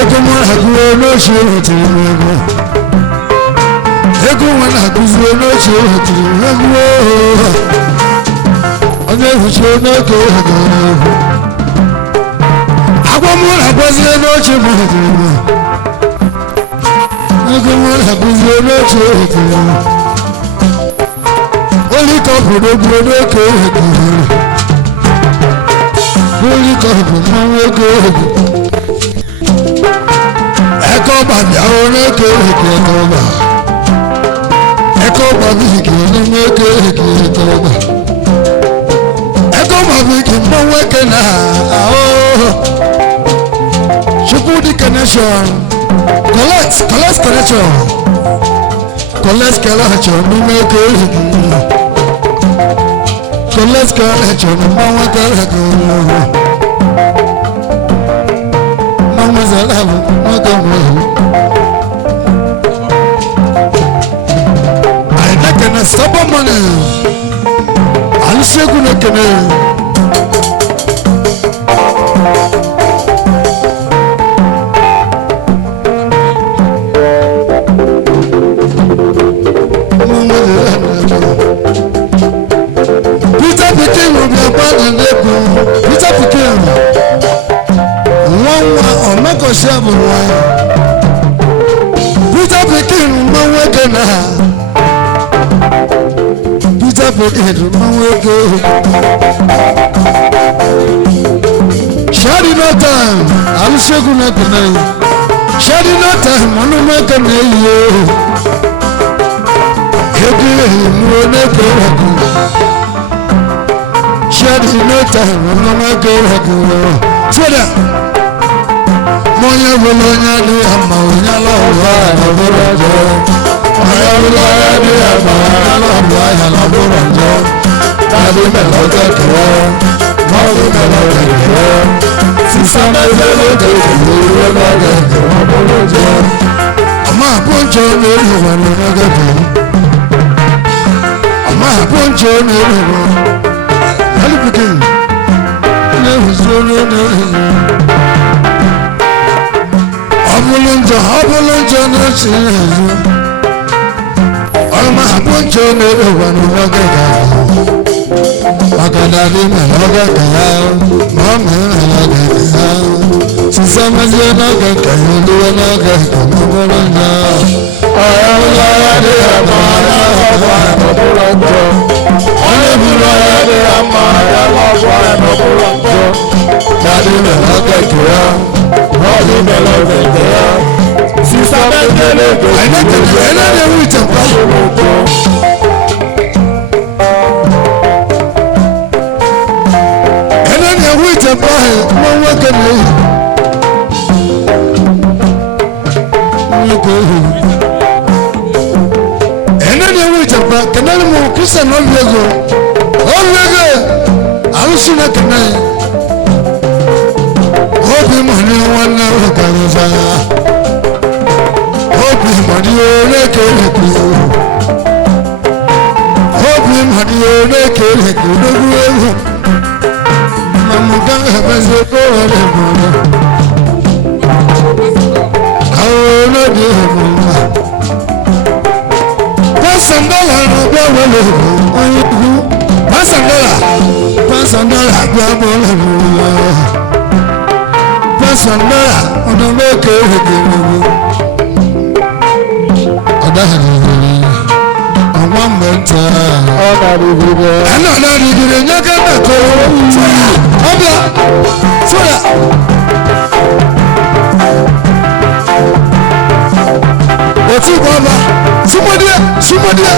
Ego mo aguro n'oche wetiri m ego ego nwa na-akụzi n'oche wetiri m ego onye ehuchi n'oge ego agwa m na-agwazi n'oche m wetiri m ego nwa na-akụzi n'oche wetiri m onye kọpụ n'ogbo n'oge ego onye kọpụ mmanwụ ego ego ẹkọba bíàwó n'eke eke ẹkọba ẹkọba bíkì n'ime eke eke ẹkọba ẹkọba bíkì mmanwụ eke na ahụ chukwu dị connection collect connection n'ime eke eke collect connection mmanwụ eke eke Mazalabu, Magamu. I reckon a stubborn money. I'll say good again. Peter Pikin will be a part of the Peter Pikin. Ọmọkọ̀ṣe àbùrùwà Peter Pikin mmanwụ ego na Peter Pikin mmanwụ ego Shadi no time alụsegwu na ekene Shadi no time ọnụmụ ego na eyiyo ego ehi mụọ n'ego ego Shadi no time ọnụmụ ego ego Soda Monya bulonya di amma onya lawa na burajo Monya bulonya di amma onya lawa na burajo Nabi meloga kera Nabi meloga kera Sisa meloga kera burajo Ama poncho nero wanoga kera Ama poncho nero Hali Pikin Nehuzoro nero Abulunja n'ochizu Ọma abunjo n'ere wanu n'oge gara Makadari me n'oge gara Mami me n'oge gara Sisa mezie n'oge kaya oluwe n'oge kama bulunja Ayawula ya di ama ya lọgwa ya n'obulunja Onye buru ya di ama ya lọgwa ya n'obulunja Dadi me n'oge kaya Ọdún bẹ̀rẹ̀ bẹ̀rẹ̀ ya. Sísá bẹ̀rẹ̀ bẹ̀rẹ̀. Ẹ̀nẹ́tẹ̀lẹ̀ ẹ̀nẹ́tẹ̀ wí tẹ̀pá. Ẹ̀nẹ́tẹ̀ wí tẹ̀pá ẹ̀ mọ́ wọ́kẹ́ ní. Ẹ̀nẹ́tẹ̀ wí tẹ̀pá kẹ̀nẹ́rì mú kristian ọ̀lùwẹ̀gọ̀ ọ̀lùwẹ̀gọ̀ àlùsùn náà kẹ̀nẹ́. Hope money one now comes out. Hope money only can you. Hope money only can you. Mama can't have a zip over the border. I will not be a woman. $1,000 no go well. $1,000 go well. Sandara, on the make it on one mentor. I'm not even a what's it, Baba? Somebody, oh,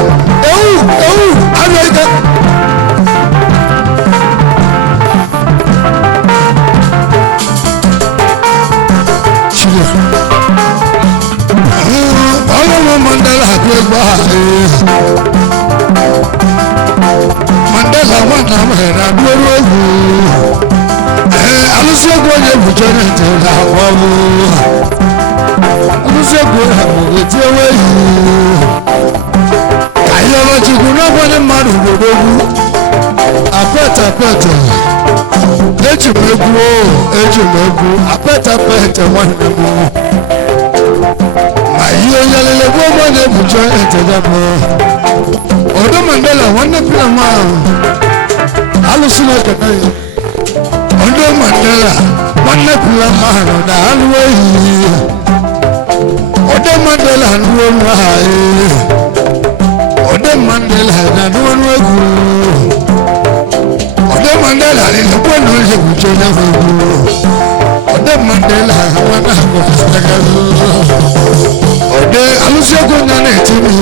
I like that. Mandela wana mera duro alusi ogboje bujore te la wawu alusi ogboje ti ewe yi ayo lo ji gun na bone madu godogu apeta eji megu apeta wana megu ma ihe yalele gbo mo ne bujo eteda mo odo Mandela wanne pina ma alusuna kanai odo Mandela wanne pina ma no da alwe odo Mandela nuwo ma odo Mandela na nuwo gu odo Mandela le ko no se bujo na gu odo Mandela wana ko stagalu ode alusego na netimi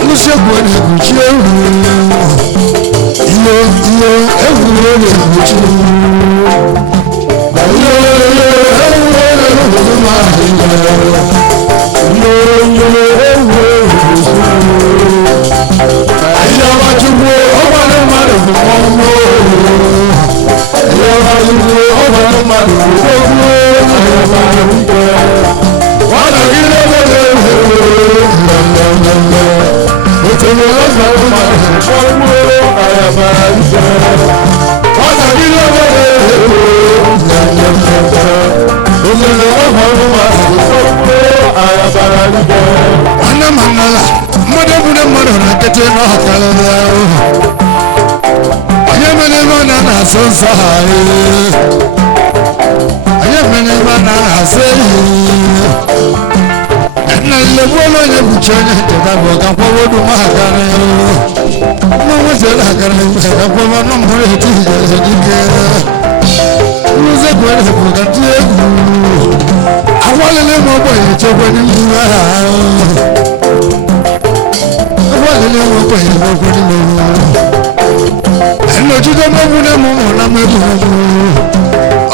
alusego na guchi ewu iyo ewu le guchi iyo ewu ma iyo ewu ayo wa juwo o wa le ma le mo mo ayo wa juwo o wa le ma le mo mo wana gile bele otele wana ma fowo ayaba ise wana gile bele otele wana ma fowo ayaba ise wana Mandela modebune modona tete no hakala ayemene wana na sonsa ayemene wana na sei na le bolo le buchanya teta boga powo du mahakare no wese la kare ka powo no mo le ti je dike no se kwere ko ka ti awale le mo boy che ko ni wa awale le mo boy mo ko ni mo eno ju do mo bu na mo na me bu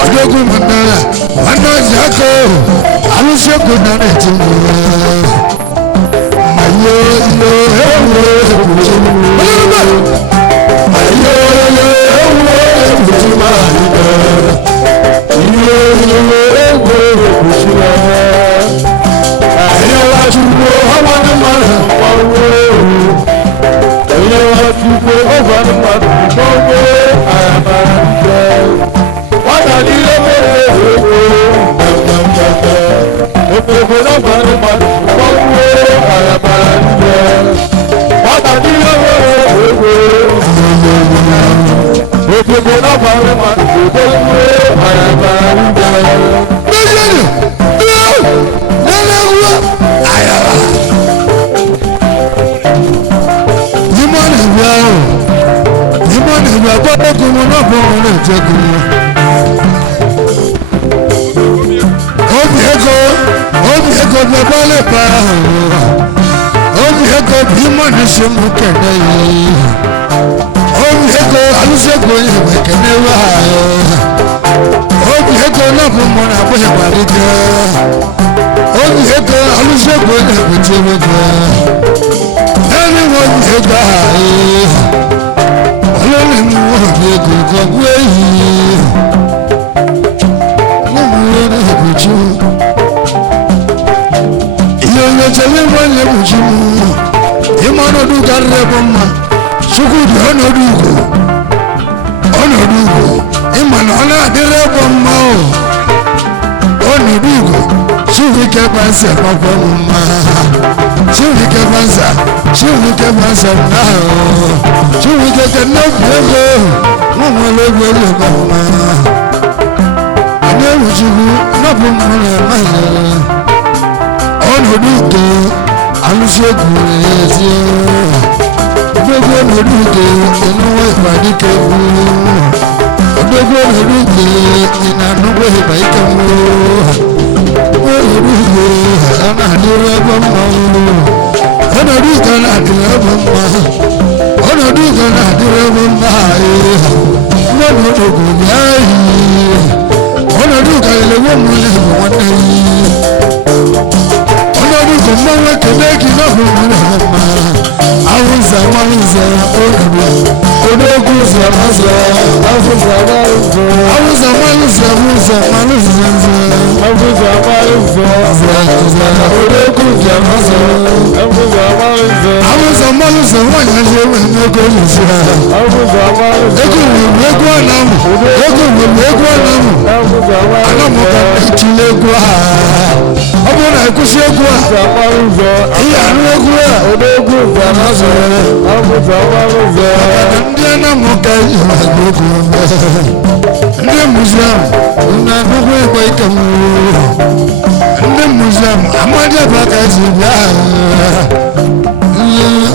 odogun Mandela wana jako aluseko na neti mayo yo ewo kuchi mayo yo ewo kuchi ma yo ewo kuchi ma ayo wa chuwo hawa na mara pawo ayo wa chuwo hawa na mara pawo ayaba wada ni lewo Opo na bani bani owo ayaba nje wada ni lewo opo na bani bani owo ayaba nje mejeni lelewo ayaba limoni bia gbogbo kumu na bo na je kumu obi ego baba le pa obi ego bimo ni se mu kene obi ego alusego ye kene wa obi ego na bo mo na bo ba le je obi ego alusego ye biche me je ani wo bi ego olole mi wo bi ego ko gwe yi no mo na biche yo chele wale mujimu imano du garre bomma sukudi onodugo imano ona dire bomma onodugo suvike banse papa mumma suvike bansa na suvike kanobego mumo lego bomma ane mujimu no bomma na onodugo alusego ezi gbogbo onodugo inu ìpàdé kebu gbogbo onodugo ìnànú gbé ìbàdí kebu onodugo ana adire ọgbọmọ onodugo ana adire ọgbọmọ onodugo ana adire ọgbọmọ onodugo yaayi onodugo ilé wọn mú ilé wọn náà Mama keneki na bumuna mama Awuza maluza oduwa Odoguza maza Awuza maluza Awuza maluza Awuza maluza Awuza maluza Odoguza maza Awuza maluza Awuza maluza Wanya jewe negoluza Awuza maluza Egu anamu Egu anamu Anamu kanichilegwa ebe na-ekwusi egwu a ihe anụ egwu a maka ndị anamụ ka ihe na-agụ ndị muziam na-agụgụ ịgba ike m ndị muziam amadị ebe aka si bịa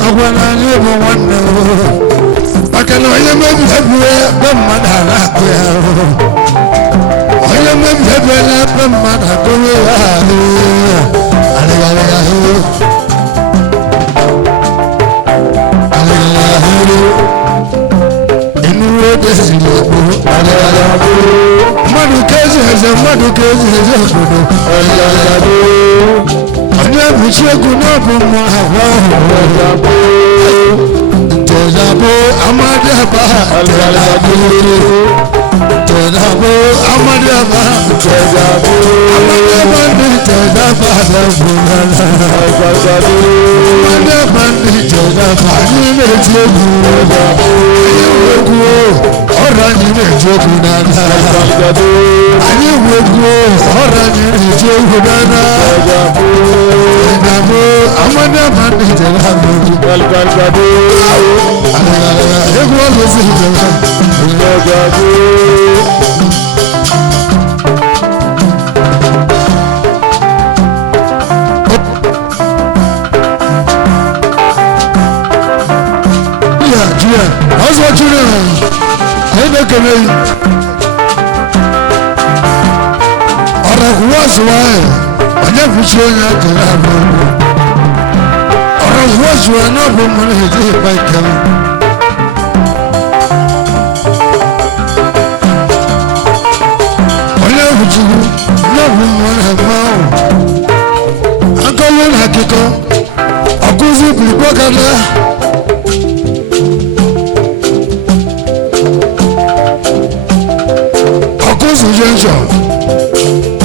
ọgwa na anyị bụ nwanne maka na onye mebiri ebire be mmadụ a na-akụ ya onye mebiri ebire be mmadụ akụrụ ya inuwe desiri ekpuru mmadụ ka ezi eze mmadụ ka ezi eze obodo onye bụchi egwu n'ọbụ mmụọ agwa ntezabụ amadị aba ntezabụ amadị aba amadị aba ndị ntezaba amadị aba ndị ntezaba anyị na-eti egwu egwu ọrụ anyị na-eji egwu n'aka anyị bụ egwu ọrụ anyị na-eji egwu n'aka ịgabụ amadị aba ndị ntezaba egwu ọlụzi ọzọ chiri anyị na-ekele ọrọkwụwa zụwa onye bụchi onye akere abụ ọrọkwụwa zụwa n'ọbụ mmanụ eji ịkpa ikele onye bụchiri n'ọbụ mmanụ eme ahụ akọlụ na akịkọ ọkụzi birikpọkada Suggestion.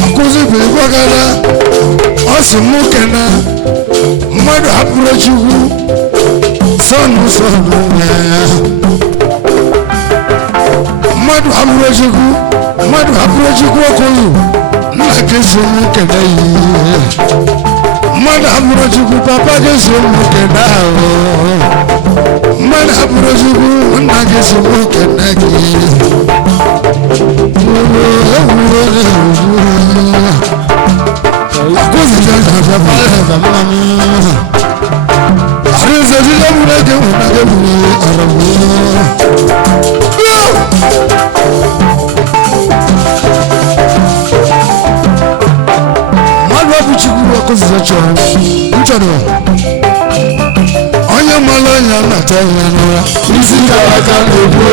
Akuzi bilibogala. Osimukena. Madu hapurochigu. Sonu. Madu hapurochigu okuzu. Nakisumukena yi. Madu hapurochigu papa kisumukena o. Madu hapurochigu nakisumukena ki. Akuzi jaja pale mama arize zile mureke unage muni arabu malwa buchikuru akuzi jaja uchado onye malonya na tayana isi kalaka n'ebu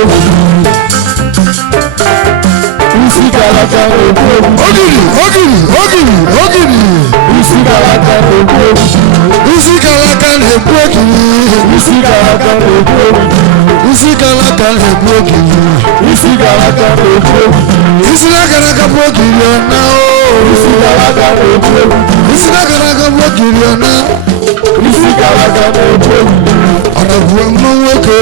Ogiri. Isi kalaka na-ekwu ogiri. Isi na-agaraka bụ ogiri ọna o. Isi na-agaraka bụ ogiri ọna. Ọ̀rọ̀bùrọ̀ mọ́ nwoke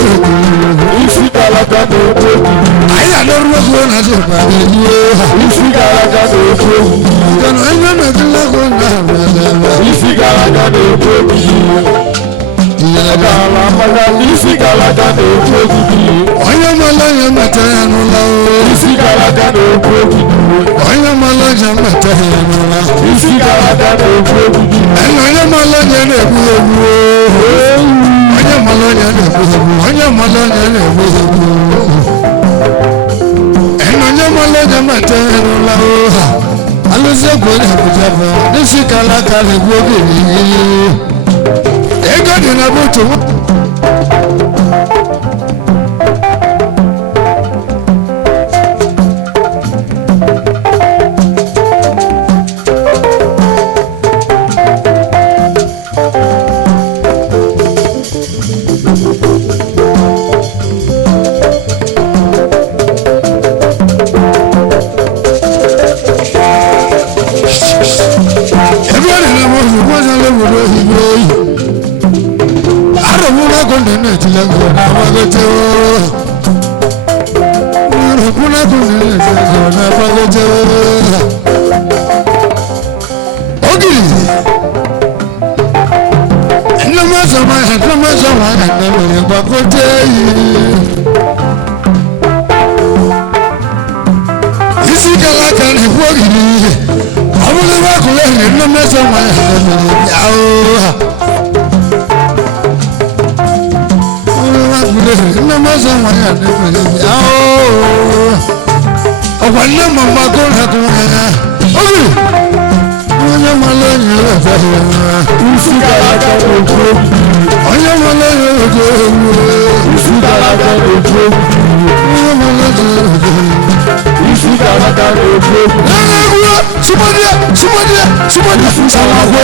anyị adọrọ egwu na dị mkpado ihe kana onye na-edila ego onye mala onye meta ya n'ụlọ onye mala onye meta ya n'ụlọ onye mala onye na-egbu egbu onye mala onye na-egbu egbu onye mala onye na-egbu egbu onye mala onye meta ya n'ụlọ alụsị egwu na-ebute bụ n'isi kalaka na-egbu oge ego dị na moto Ogiri mẹ́sàn wà àdẹ́mẹ̀rẹ̀ pàkóté yìí. Isi kalaka ni fwogiri. Abúlé bá kúlẹ̀ nínú mẹ́sàn wà àdẹ́mẹ̀rẹ̀ yàwó. Abúlé bá kúlẹ̀ nínú mẹ́sàn wà àdẹ́mẹ̀rẹ̀ yàwó. Ọ̀pọ̀ ní màmá kó lẹ́kùn ẹ̀yà. Óbì! Onye mọ lẹ́yìn rẹ̀ fẹ́ yẹn. Isi kalaka ojú. Onye mọ lẹ́yìn rẹ̀ fẹ́ yẹn. Isi kalaka ojú. Onye mọ lẹ́yìn rẹ̀ fẹ́ yẹn. Isi kalaka ojú. Ẹ̀rọ sumadiẹ sumadiẹ sumadiẹ samahwe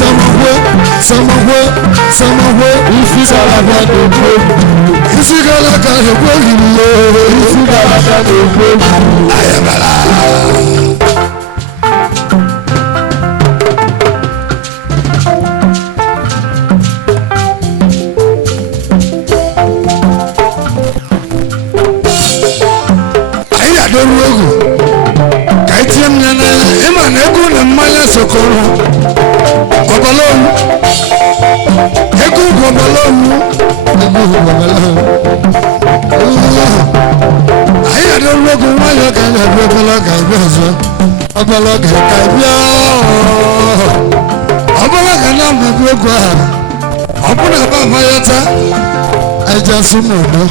samahwe samahwe samahwe. Isi kalaka ojú. Isi kalaka ekwe yìí. Isi kalaka ojú. Ayabala. Ayi egu kaitiam nana ema na egu na mmanya sokoro ọbọlọmu egu ọbọlọmu egu ọbọlọmu ayi adọrọ egu nwayọ ka na ebi ọbọlọ ka ebi ọzọ ọbọlọ ka ebi ọbọlọ ka na mma ebi egu a ọbụna aba amayọta ẹja súnmọ́ ọdọ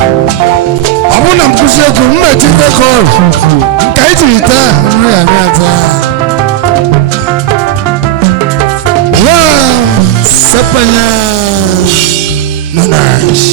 ọbụna mkpụsị ego mmechi dekọrọ ka ejiri taa nri anyị ata wow sepanya nanash